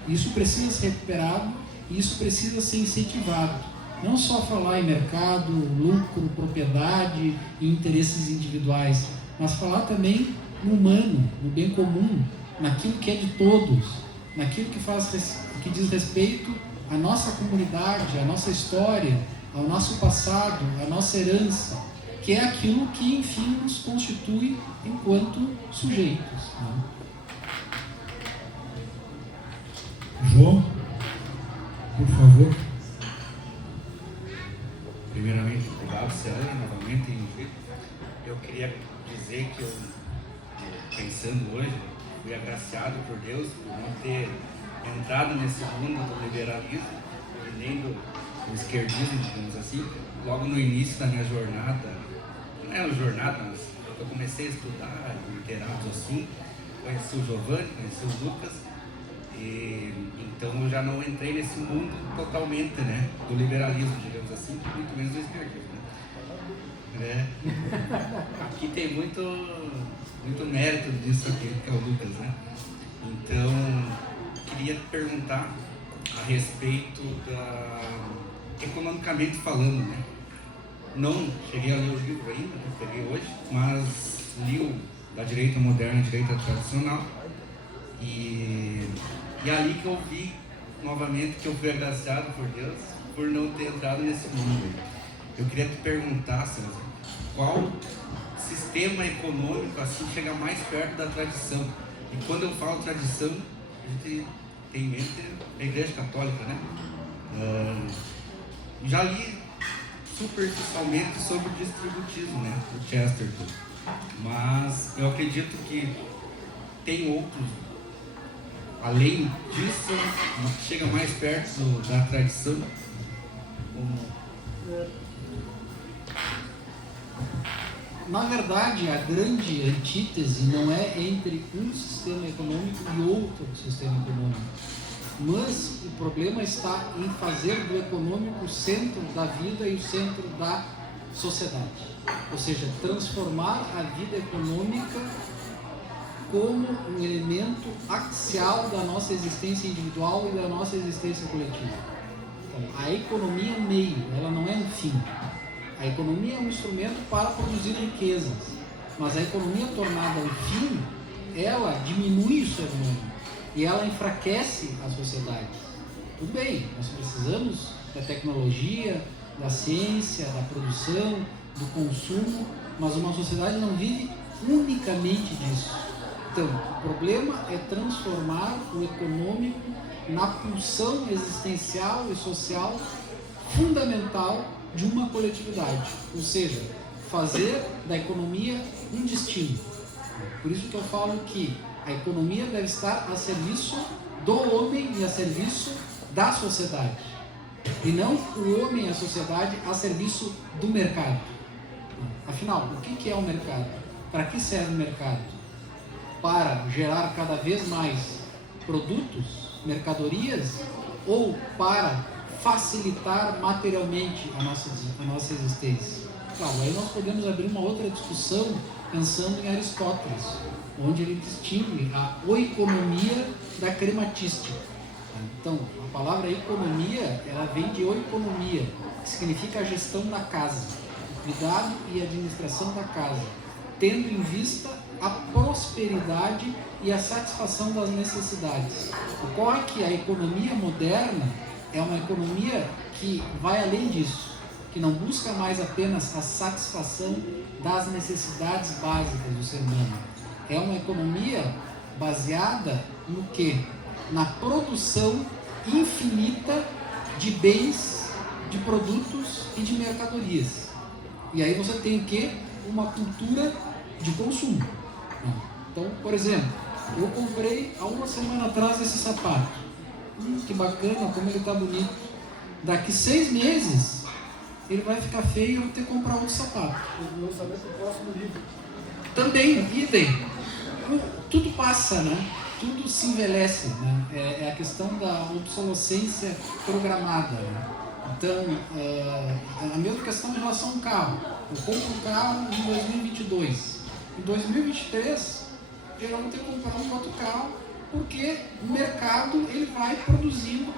Isso precisa ser recuperado, isso precisa ser incentivado. Não só falar em mercado, lucro, propriedade e interesses individuais, mas falar também no humano, no bem comum, naquilo que é de todos, naquilo que diz respeito à nossa comunidade, à nossa história, ao nosso passado, à nossa herança, que é aquilo que, enfim, nos constitui enquanto sujeitos. João, por favor. Primeiramente, obrigado, Ciane, novamente. Eu queria dizer que eu, pensando hoje, fui agraciado por Deus por não ter entrado nesse mundo do liberalismo e nem do esquerdismo, digamos assim, logo no início da minha jornada. Não é uma jornada, mas eu comecei a estudar literatos assim, conheci o Giovanni, conheci o Lucas, e então eu já não entrei nesse mundo totalmente, né, do liberalismo, digamos assim, muito menos do esquerdismo, né? Aqui tem muito mérito disso aqui, que é o Lucas, né? Então, queria perguntar a respeito economicamente falando, né? Não cheguei a ler o livro ainda, que eu peguei hoje, mas li o da direita moderna e direita tradicional, e ali que eu vi novamente que eu fui agraciado por Deus por não ter entrado nesse mundo. Eu queria te perguntar, César, qual sistema econômico assim chega mais perto da tradição? E quando eu falo tradição, a gente tem em mente a Igreja Católica, né? Já li superficialmente sobre o distributismo, né, do Chesterton, mas eu acredito que tem outros, além disso, chega mais perto da tradição. Na verdade, a grande antítese não é entre um sistema econômico e outro sistema econômico, mas o problema está em fazer do econômico o centro da vida e o centro da sociedade, ou seja, transformar a vida econômica como um elemento axial da nossa existência individual e da nossa existência coletiva. Então, a economia é um meio, ela não é um fim. A economia é um instrumento para produzir riquezas, mas a economia tornada um fim, ela diminui o ser humano e ela enfraquece a sociedade. Tudo bem, nós precisamos da tecnologia, da ciência, da produção, do consumo, mas uma sociedade não vive unicamente disso. Então, o problema é transformar o econômico na pulsão existencial e social fundamental de uma coletividade, ou seja, fazer da economia um destino. Por isso que eu falo que a economia deve estar a serviço do homem e a serviço da sociedade, e não o homem e a sociedade a serviço do mercado. Afinal, o que é o mercado? Para que serve o mercado? Para gerar cada vez mais produtos, mercadorias, ou para facilitar materialmente a nossa existência? Claro, aí nós podemos abrir uma outra discussão pensando em Aristóteles, onde ele distingue a oikonomia da crematística. Então, a palavra economia, ela vem de oikonomia, que significa a gestão da casa, o cuidado e administração da casa, tendo em vista a prosperidade e a satisfação das necessidades. Ocorre que a economia moderna é uma economia que vai além disso, que não busca mais apenas a satisfação das necessidades básicas do ser humano. É uma economia baseada no quê? Na produção infinita de bens, de produtos e de mercadorias. E aí você tem o quê? Uma cultura de consumo. Então, por exemplo, eu comprei há uma semana atrás esse sapato. Que bacana, como ele está bonito. Daqui 6 meses ele vai ficar feio e eu vou ter que comprar outro sapato. O lançamento do próximo livro. Também, idem. Tudo passa, né? Tudo se envelhece, né? É a questão da obsolescência programada, né? Então, a mesma questão em relação ao carro. Eu compro um carro em 2022. Em 2023, eu vou ter que comprar um outro carro, porque o mercado ele vai produzindo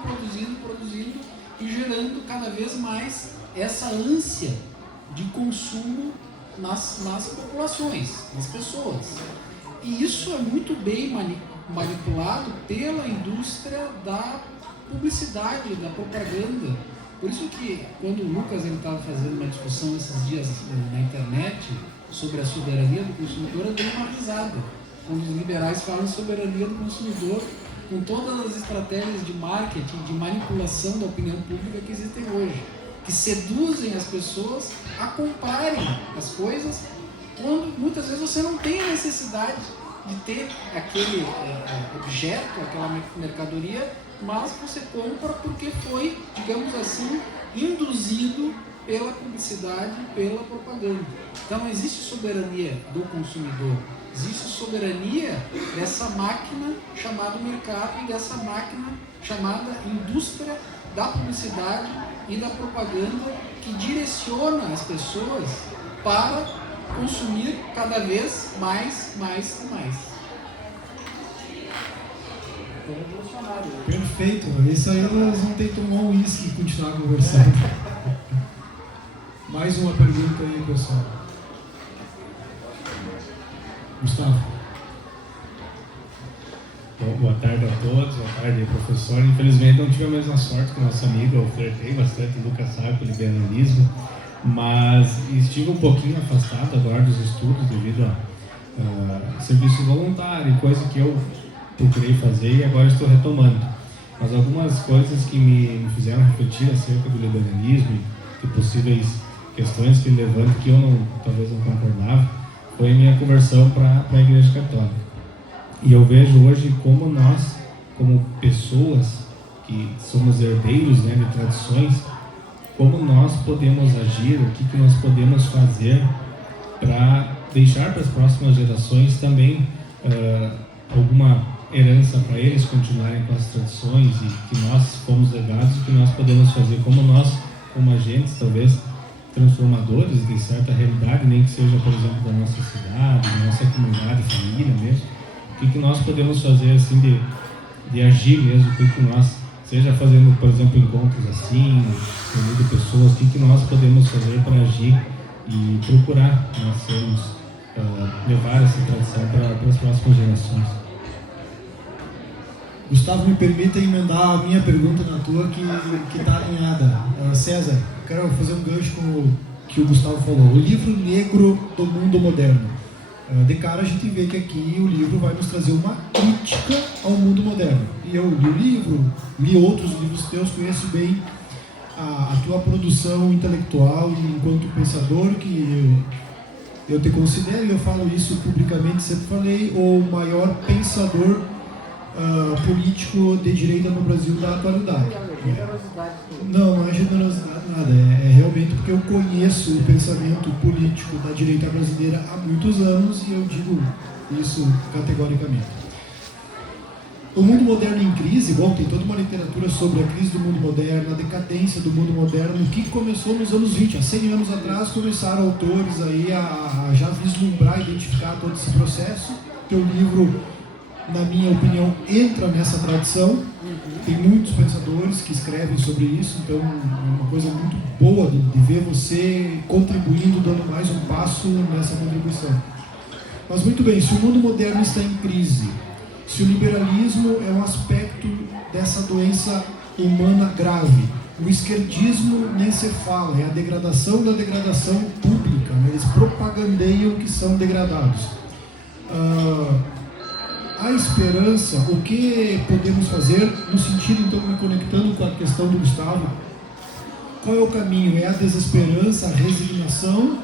e gerando cada vez mais essa ânsia de consumo nas populações, nas pessoas. E isso é muito bem manipulado pela indústria da publicidade, da propaganda. Por isso que quando o Lucas estava fazendo uma discussão esses dias na internet sobre a soberania do consumidor, eu dei uma risada. Quando os liberais falam de soberania do consumidor, com todas as estratégias de marketing, de manipulação da opinião pública que existem hoje, que seduzem as pessoas a comprarem as coisas, quando muitas vezes você não tem a necessidade de ter aquele objeto, aquela mercadoria, mas você compra porque foi, digamos assim, induzido pela publicidade, pela propaganda. Então não existe soberania do consumidor, existe soberania dessa máquina chamada mercado e dessa máquina chamada indústria da publicidade e da propaganda, que direciona as pessoas para consumir cada vez mais e mais. Perfeito, isso aí nós vamos ter que tomar um uísque e continuar conversando. Mais uma pergunta aí, pessoal. Gustavo. Bom, boa tarde a todos, boa tarde, professor. Infelizmente não tive a mesma sorte que o nosso amigo, eu flertei bastante, o Lucas sabe, com o liberalismo, mas estive um pouquinho afastado agora dos estudos devido a serviço voluntário, coisa que eu procurei fazer e agora estou retomando. Mas algumas coisas que me fizeram refletir acerca do liberalismo e de possíveis questões que ele levanta que eu talvez não concordava, foi a minha conversão para a Igreja Católica. E eu vejo hoje como nós, como pessoas que somos herdeiros, né, de tradições, como nós podemos agir, o que nós podemos fazer para deixar para as próximas gerações também alguma herança para eles continuarem com as tradições e que nós fomos legados, o que nós podemos fazer como nós, como agentes talvez transformadores de certa realidade, nem que seja, por exemplo, da nossa cidade, da nossa comunidade, família mesmo. O que nós podemos fazer assim de agir mesmo, o que nós, seja fazendo, por exemplo, encontros assim, reunindo pessoas, o que nós podemos fazer para agir e procurar nós sermos, levar essa tradição para as próximas gerações. Gustavo, me permita emendar a minha pergunta na tua, que está alinhada. César, quero fazer um gancho com o que o Gustavo falou. O livro negro do mundo moderno. De cara a gente vê que aqui o livro vai nos trazer uma crítica ao mundo moderno. E eu li o livro, li outros livros teus, conheço bem a tua produção intelectual e enquanto pensador, que eu te considero, e eu falo isso publicamente, sempre falei, o maior pensador político de direita no Brasil da atualidade. Não é generosidade nada, é realmente porque eu conheço o pensamento político da direita brasileira há muitos anos e eu digo isso categoricamente. O mundo moderno em crise, bom, tem toda uma literatura sobre a crise do mundo moderno, a decadência do mundo moderno, que começou nos anos 20, há 100 anos atrás começaram autores aí a já vislumbrar, identificar todo esse processo. Teu livro, na minha opinião, entra nessa tradição. Tem muitos pensadores que escrevem sobre isso, então é uma coisa muito boa de ver você contribuindo, dando mais um passo nessa contribuição. Mas muito bem, se o mundo moderno está em crise, se o liberalismo é um aspecto dessa doença humana grave, o esquerdismo nem se fala, é a degradação da degradação pública, né? Eles propagandeiam que são degradados. A esperança, o que podemos fazer, no sentido, então, me conectando com a questão do Gustavo, qual é o caminho? É a desesperança, a resignação?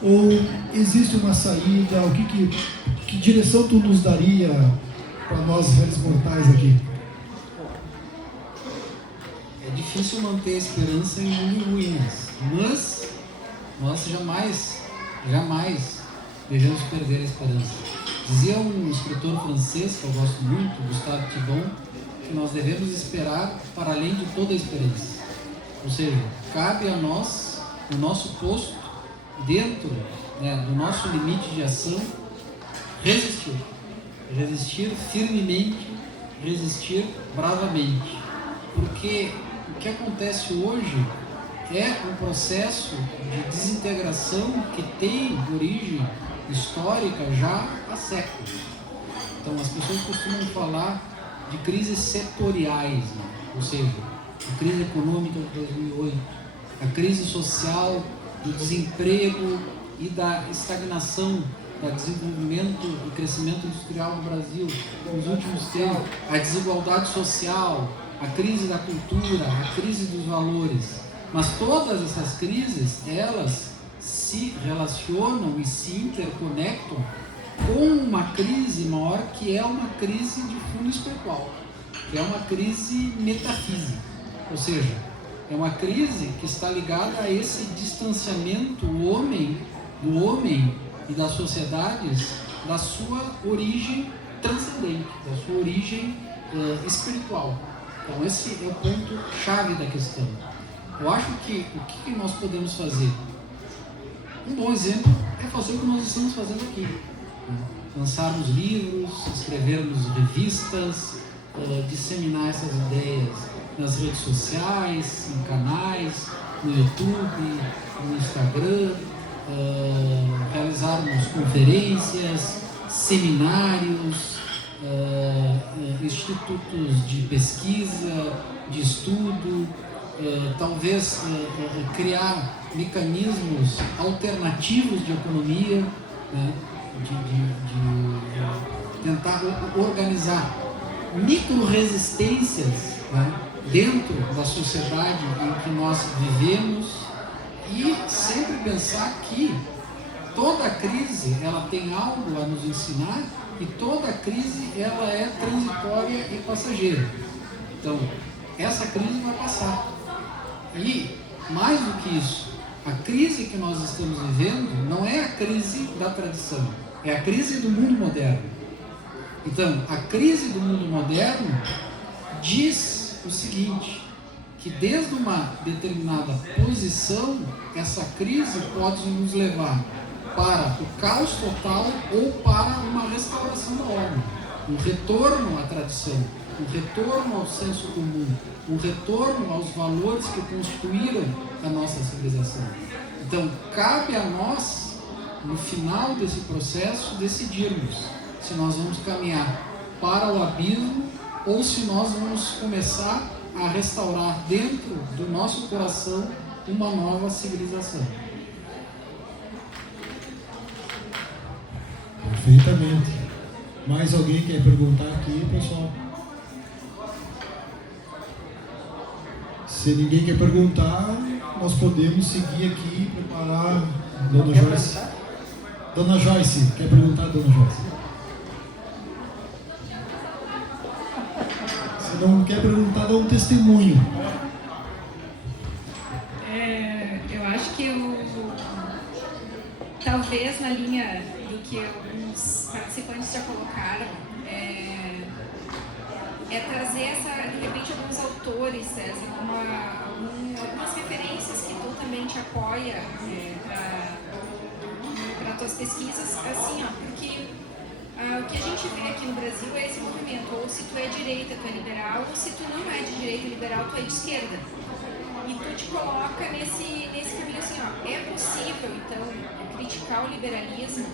Ou existe uma saída? Que direção tu nos daria para nós, réis mortais aqui? É difícil manter a esperança em ruínas, mas nós jamais devemos perder a esperança. Dizia um escritor francês, que eu gosto muito, Gustave Thibon, que nós devemos esperar para além de toda a esperança. Ou seja, cabe a nós, o nosso posto, dentro, né, do nosso limite de ação, resistir firmemente, resistir bravamente. Porque o que acontece hoje é um processo de desintegração que tem origem histórica já há séculos. Então as pessoas costumam falar de crises setoriais, né? Ou seja, a crise econômica de 2008, a crise social do desemprego e da estagnação do desenvolvimento e crescimento industrial no Brasil nos últimos tempos, a desigualdade social, a crise da cultura, a crise dos valores. Mas todas essas crises, elas se relacionam e se interconectam com uma crise maior, que é uma crise de fundo espiritual, que é uma crise metafísica. Ou seja, é uma crise que está ligada a esse distanciamento do homem e das sociedades da sua origem transcendente, da sua origem espiritual. Então esse é o ponto chave da questão. Eu acho que o que nós podemos fazer? Um bom exemplo é fazer o que nós estamos fazendo aqui. Lançarmos livros, escrevermos revistas, disseminar essas ideias nas redes sociais, em canais, no YouTube, no Instagram, realizarmos conferências, seminários, institutos de pesquisa, de estudo, talvez criar mecanismos alternativos de economia, né? de tentar organizar micro-resistências, né? Dentro da sociedade em que nós vivemos, e sempre pensar que toda crise ela tem algo a nos ensinar, e toda crise ela é transitória e passageira. Então, essa crise vai passar. E, mais do que isso, a crise que nós estamos vivendo não é a crise da tradição, é a crise do mundo moderno. Então, a crise do mundo moderno diz o seguinte, que desde uma determinada posição, essa crise pode nos levar para o caos total ou para uma restauração da ordem, um retorno à tradição, um retorno ao senso comum, um retorno aos valores que constituíram a nossa civilização. Então, cabe a nós, no final desse processo, decidirmos se nós vamos caminhar para o abismo ou se nós vamos começar a restaurar dentro do nosso coração uma nova civilização. Perfeitamente. Mais alguém quer perguntar aqui, pessoal? Se ninguém quer perguntar, nós podemos seguir aqui e preparar Dona Joyce. Dona Joyce, quer perguntar, Dona Joyce? Se não quer perguntar, dá um testemunho. Eu acho que talvez na linha do que alguns participantes já colocaram, trazer de repente alguns autores, César, algumas referências que tu também te apoia para tuas pesquisas, assim, porque o que a gente vê aqui no Brasil é esse movimento, ou se tu é direita, tu é liberal, ou se tu não é de direita e liberal, tu é de esquerda. E tu te coloca nesse caminho assim, ó, é possível, então, criticar o liberalismo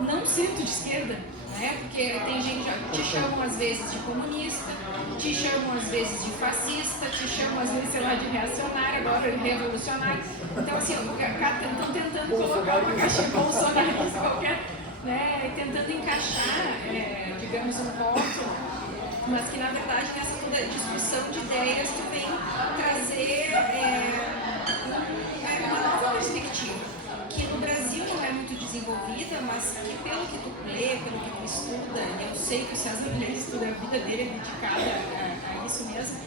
não sendo de esquerda, né? Porque tem gente que te chamam às vezes de comunista, te chamam às vezes de fascista, te chamam às vezes, sei lá, de reacionário, agora de revolucionário. Então, assim, estão tentando colocar uma caixinha bolsonarista qualquer, né? Tentando encaixar, digamos, um voto, mas que na verdade nessa toda discussão de ideias tu vem trazer uma nova perspectiva, que no Brasil não é muito desenvolvida, mas que pelo que tu lê, pelo que tu estuda, e eu sei que o César Menezes estuda, a vida dele é dedicada a isso mesmo,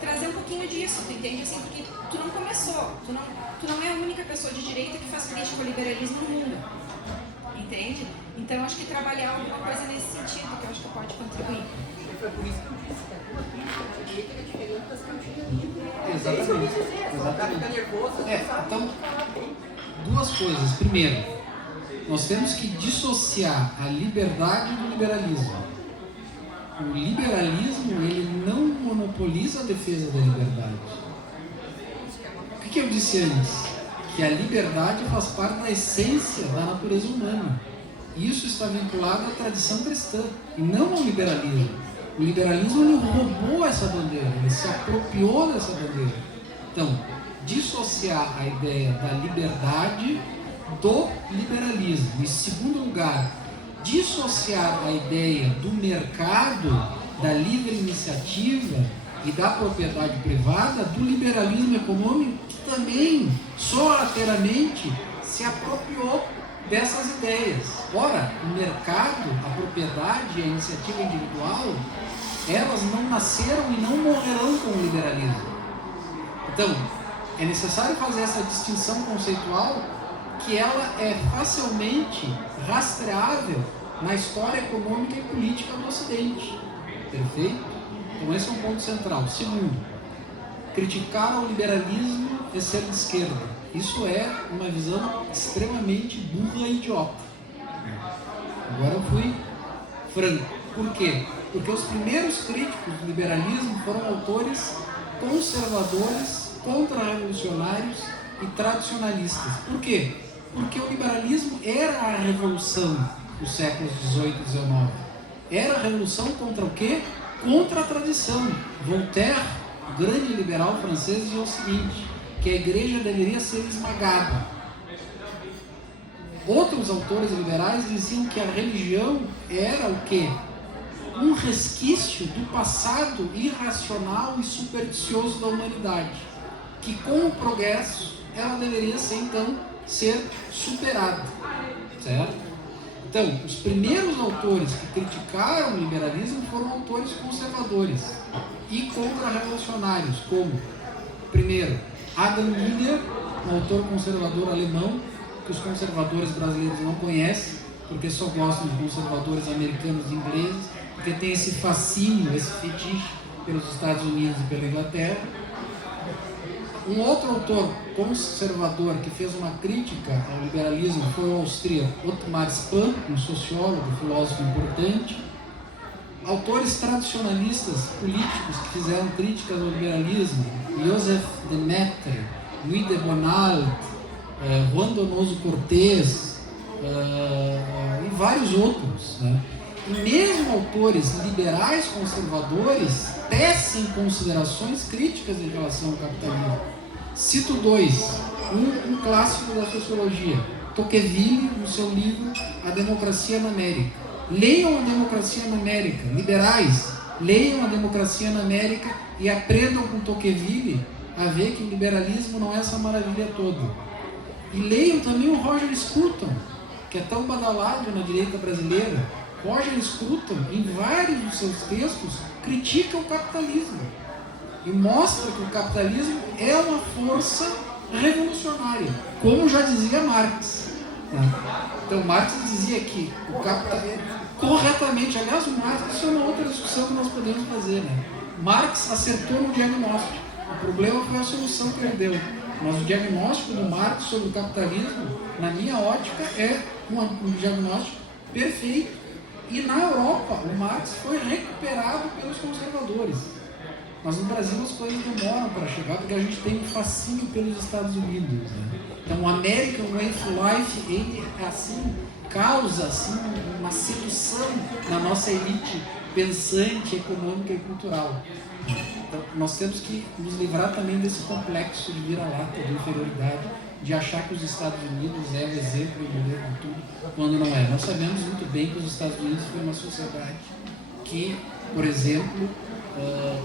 trazer um pouquinho disso, tu entende? Assim, porque tu não começou, tu não é a única pessoa de direita que faz crítica ao liberalismo no mundo, entende? Então eu acho que trabalhar alguma coisa nesse sentido, que eu acho que pode contribuir. Foi por isso que eu disse que a tua crítica à direita é diferente das que eu tinha lido. Exatamente. Então, duas coisas. Primeiro, nós temos que dissociar a liberdade do liberalismo. O liberalismo, ele não monopoliza a defesa da liberdade. O que eu disse antes? Que a liberdade faz parte da essência da natureza humana. Isso está vinculado à tradição cristã e não ao liberalismo. O liberalismo, ele roubou essa bandeira, ele se apropriou dessa bandeira. Então, dissociar a ideia da liberdade do liberalismo. Em segundo lugar, dissociar a ideia do mercado, da livre iniciativa e da propriedade privada do liberalismo econômico, que também, solateramente, se apropriou dessas ideias. Ora, o mercado, a propriedade e a iniciativa individual, elas não nasceram e não morrerão com o liberalismo. Então, é necessário fazer essa distinção conceitual, que ela é facilmente rastreável na história econômica e política do Ocidente. Perfeito? Então esse é um ponto central. Segundo, criticar o liberalismo é ser de esquerda. Isso é uma visão extremamente burra e idiota. Agora eu fui franco. Por quê? Porque os primeiros críticos do liberalismo foram autores conservadores, contra-revolucionários e tradicionalistas. Por quê? Porque o liberalismo era a revolução os séculos XVIII e XIX. Era a revolução contra o quê? Contra a tradição. Voltaire, o grande liberal francês, dizia o seguinte, que a igreja deveria ser esmagada. Outros autores liberais diziam que a religião era o quê? Um resquício do passado irracional e supersticioso da humanidade, que com o progresso ela deveria ser, então, ser superada, certo? Então, os primeiros autores que criticaram o liberalismo foram autores conservadores e contra-revolucionários, como, primeiro, Adam Miller, um autor conservador alemão, que os conservadores brasileiros não conhecem, porque só gostam de conservadores americanos e ingleses, porque tem esse fascínio, esse fetiche pelos Estados Unidos e pela Inglaterra. Um outro autor conservador que fez uma crítica ao liberalismo foi o austríaco Otmar Spahn, um sociólogo, filósofo importante. Autores tradicionalistas políticos que fizeram críticas ao liberalismo, Joseph de Maistre, Louis de Bonald, Juan Donoso Cortés e vários outros, né? E mesmo autores liberais conservadores tecem considerações críticas em relação ao capitalismo. Cito dois, um clássico da sociologia, Tocqueville, no seu livro A Democracia na América. Leiam A Democracia na América, liberais, leiam A Democracia na América e aprendam com Tocqueville a ver que o liberalismo não é essa maravilha toda. E leiam também o Roger Scruton, que é tão badalado na direita brasileira. Roger Scruton, em vários dos seus textos, critica o capitalismo e mostra que o capitalismo é uma força revolucionária, como já dizia Marx. Então Marx dizia que o capitalismo, corretamente, aliás o Marx, isso é uma outra discussão que nós podemos fazer, né? Marx acertou no diagnóstico, o problema foi a solução que ele deu, mas o diagnóstico do Marx sobre o capitalismo, na minha ótica, é um diagnóstico perfeito. E na Europa, o Marx foi recuperado pelos conservadores. Mas no Brasil as coisas demoram para chegar, porque a gente tem um fascínio pelos Estados Unidos, né? Então o American Way of Life, ele assim, causa assim, uma sedução na nossa elite pensante, econômica e cultural. Então nós temos que nos livrar também desse complexo de vira-lata, de inferioridade, de achar que os Estados Unidos é o exemplo e modelo de tudo, quando não é. Nós sabemos muito bem que os Estados Unidos foi uma sociedade que, por exemplo,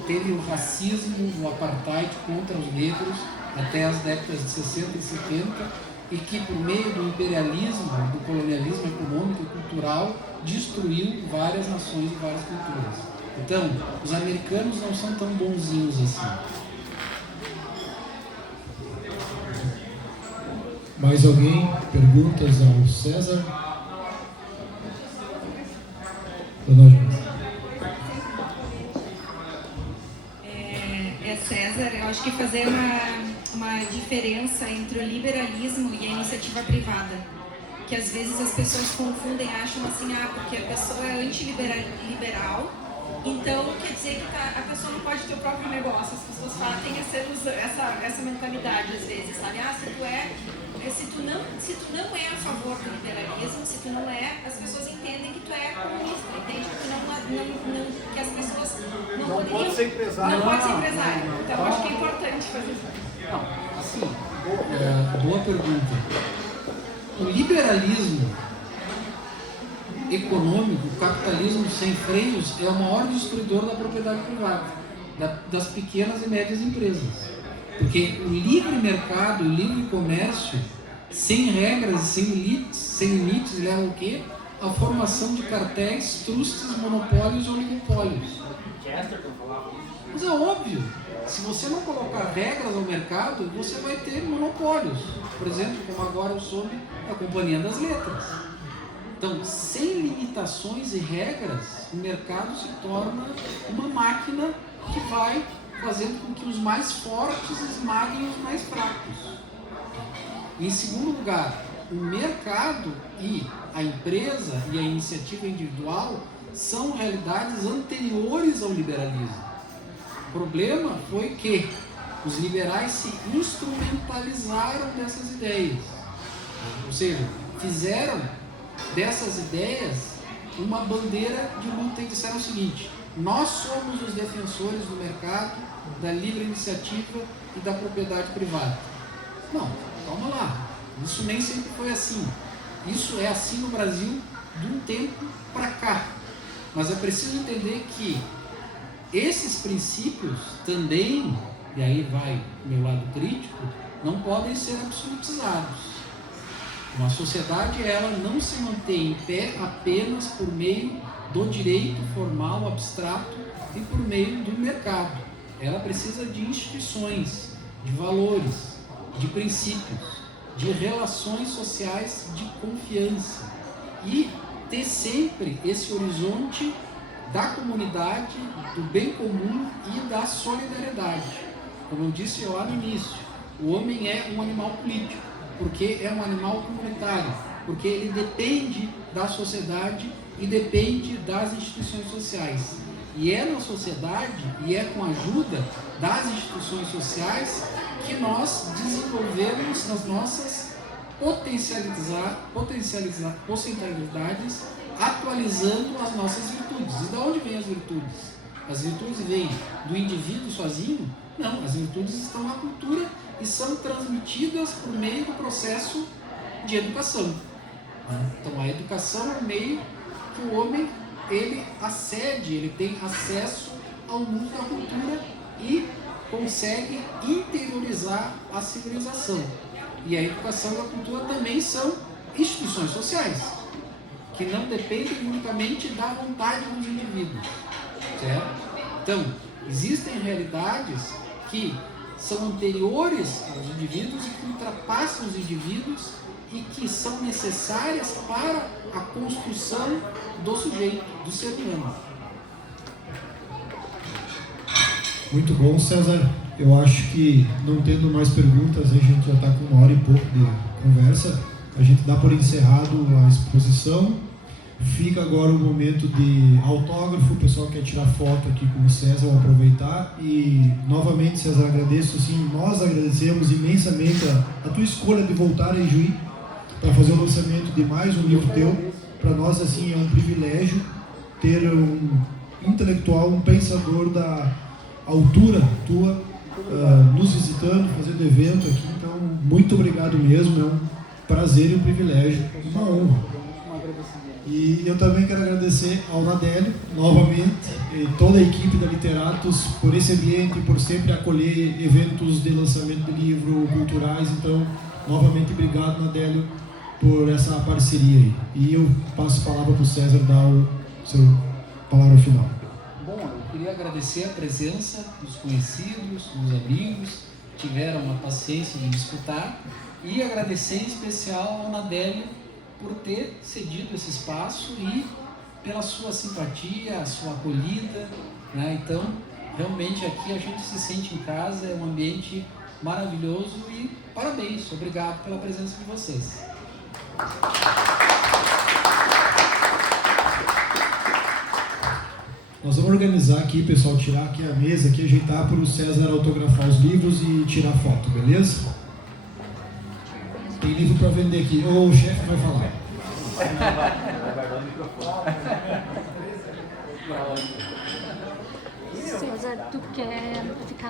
teve o racismo, o apartheid contra os negros até as décadas de 60 e 70 e que, por meio do imperialismo, do colonialismo econômico e cultural, destruiu várias nações e várias culturas. Então, os americanos não são tão bonzinhos assim. Mais alguém? Perguntas ao César? César, eu acho que fazer uma diferença entre o liberalismo e a iniciativa privada. Que às vezes as pessoas confundem, acham assim, porque a pessoa é antiliberal, então quer dizer que a pessoa não pode ter o próprio negócio. As pessoas falam, tem essa mentalidade às vezes, sabe? Se tu não é a favor do liberalismo, se tu não é, as pessoas entendem que tu é comunista, entende? Que as pessoas não pode ser empresário. Não pode ser empresário. Então acho que é importante fazer isso. Não, assim, boa pergunta. O liberalismo econômico, o capitalismo sem freios, é o maior destruidor da propriedade privada, das pequenas e médias empresas. Porque o livre mercado, o livre comércio, sem regras, sem limites, leva o quê? A formação de cartéis, trustes, monopólios ou oligopólios. Mas é óbvio, se você não colocar regras ao mercado, você vai ter monopólios. Por exemplo, como agora eu soube, a Companhia das Letras. Então, sem limitações e regras, o mercado se torna uma máquina que vai fazendo com que os mais fortes esmaguem os mais fracos. Em segundo lugar, o mercado e a empresa e a iniciativa individual são realidades anteriores ao liberalismo. O problema foi que os liberais se instrumentalizaram dessas ideias, ou seja, fizeram dessas ideias uma bandeira de luta e disseram o seguinte: nós somos os defensores do mercado, da livre iniciativa e da propriedade privada. Não, calma lá, isso nem sempre foi assim. Isso é assim no Brasil de um tempo para cá. Mas é preciso entender que esses princípios também, e aí vai o meu lado crítico, não podem ser absolutizados. Uma sociedade, ela não se mantém em pé apenas por meio do direito formal abstrato e por meio do mercado. Ela precisa de instituições, de valores, de princípios, de relações sociais de confiança e ter sempre esse horizonte da comunidade, do bem comum e da solidariedade. Como eu disse lá no início, o homem é um animal político, porque é um animal comunitário, porque ele depende da sociedade e depende das instituições sociais. E é na sociedade e é com a ajuda das instituições sociais que nós desenvolvemos as nossas potencialidades, atualizando as nossas virtudes. E de onde vêm as virtudes? As virtudes vêm do indivíduo sozinho? Não, as virtudes estão na cultura e são transmitidas por meio do processo de educação. Então a educação é o meio que o homem ele tem acesso ao mundo da cultura e consegue interiorizar a civilização. E a educação e a cultura também são instituições sociais, que não dependem unicamente da vontade dos indivíduos, certo? Então, existem realidades que são anteriores aos indivíduos e que ultrapassam os indivíduos e que são necessárias para a construção do sujeito, do ser humano. Muito bom, César. Eu acho que, não tendo mais perguntas, a gente já está com 1 hora e pouco de conversa. A gente dá por encerrado a exposição. Fica agora o momento de autógrafo. O pessoal quer tirar foto aqui com o César, vou aproveitar. E, novamente, César, agradeço. Sim, nós agradecemos imensamente a tua escolha de voltar a Ijuí para fazer o lançamento de mais um livro teu. Para nós, assim, é um privilégio ter um intelectual, um pensador da altura tua, nos visitando, fazendo evento aqui. Então, muito obrigado mesmo. É um prazer e um privilégio, uma honra. E eu também quero agradecer ao Nadélio, novamente, e toda a equipe da Literatos por esse ambiente, por sempre acolher eventos de lançamento de livro, culturais. Então, novamente, obrigado, Nadélio, por essa parceria aí. E eu passo a palavra para o César dar o seu palavra final. Bom, eu queria agradecer a presença dos conhecidos, dos amigos, que tiveram a paciência de me escutar, e agradecer em especial ao Nadélio por ter cedido esse espaço e pela sua simpatia, a sua acolhida, né? Então, realmente aqui a gente se sente em casa, é um ambiente maravilhoso e parabéns, obrigado pela presença de vocês. Nós vamos organizar aqui, pessoal, tirar aqui a mesa, aqui, ajeitar para o César autografar os livros e tirar foto, beleza? Tem livro para vender aqui. O chefe vai falar. César, tu quer ficar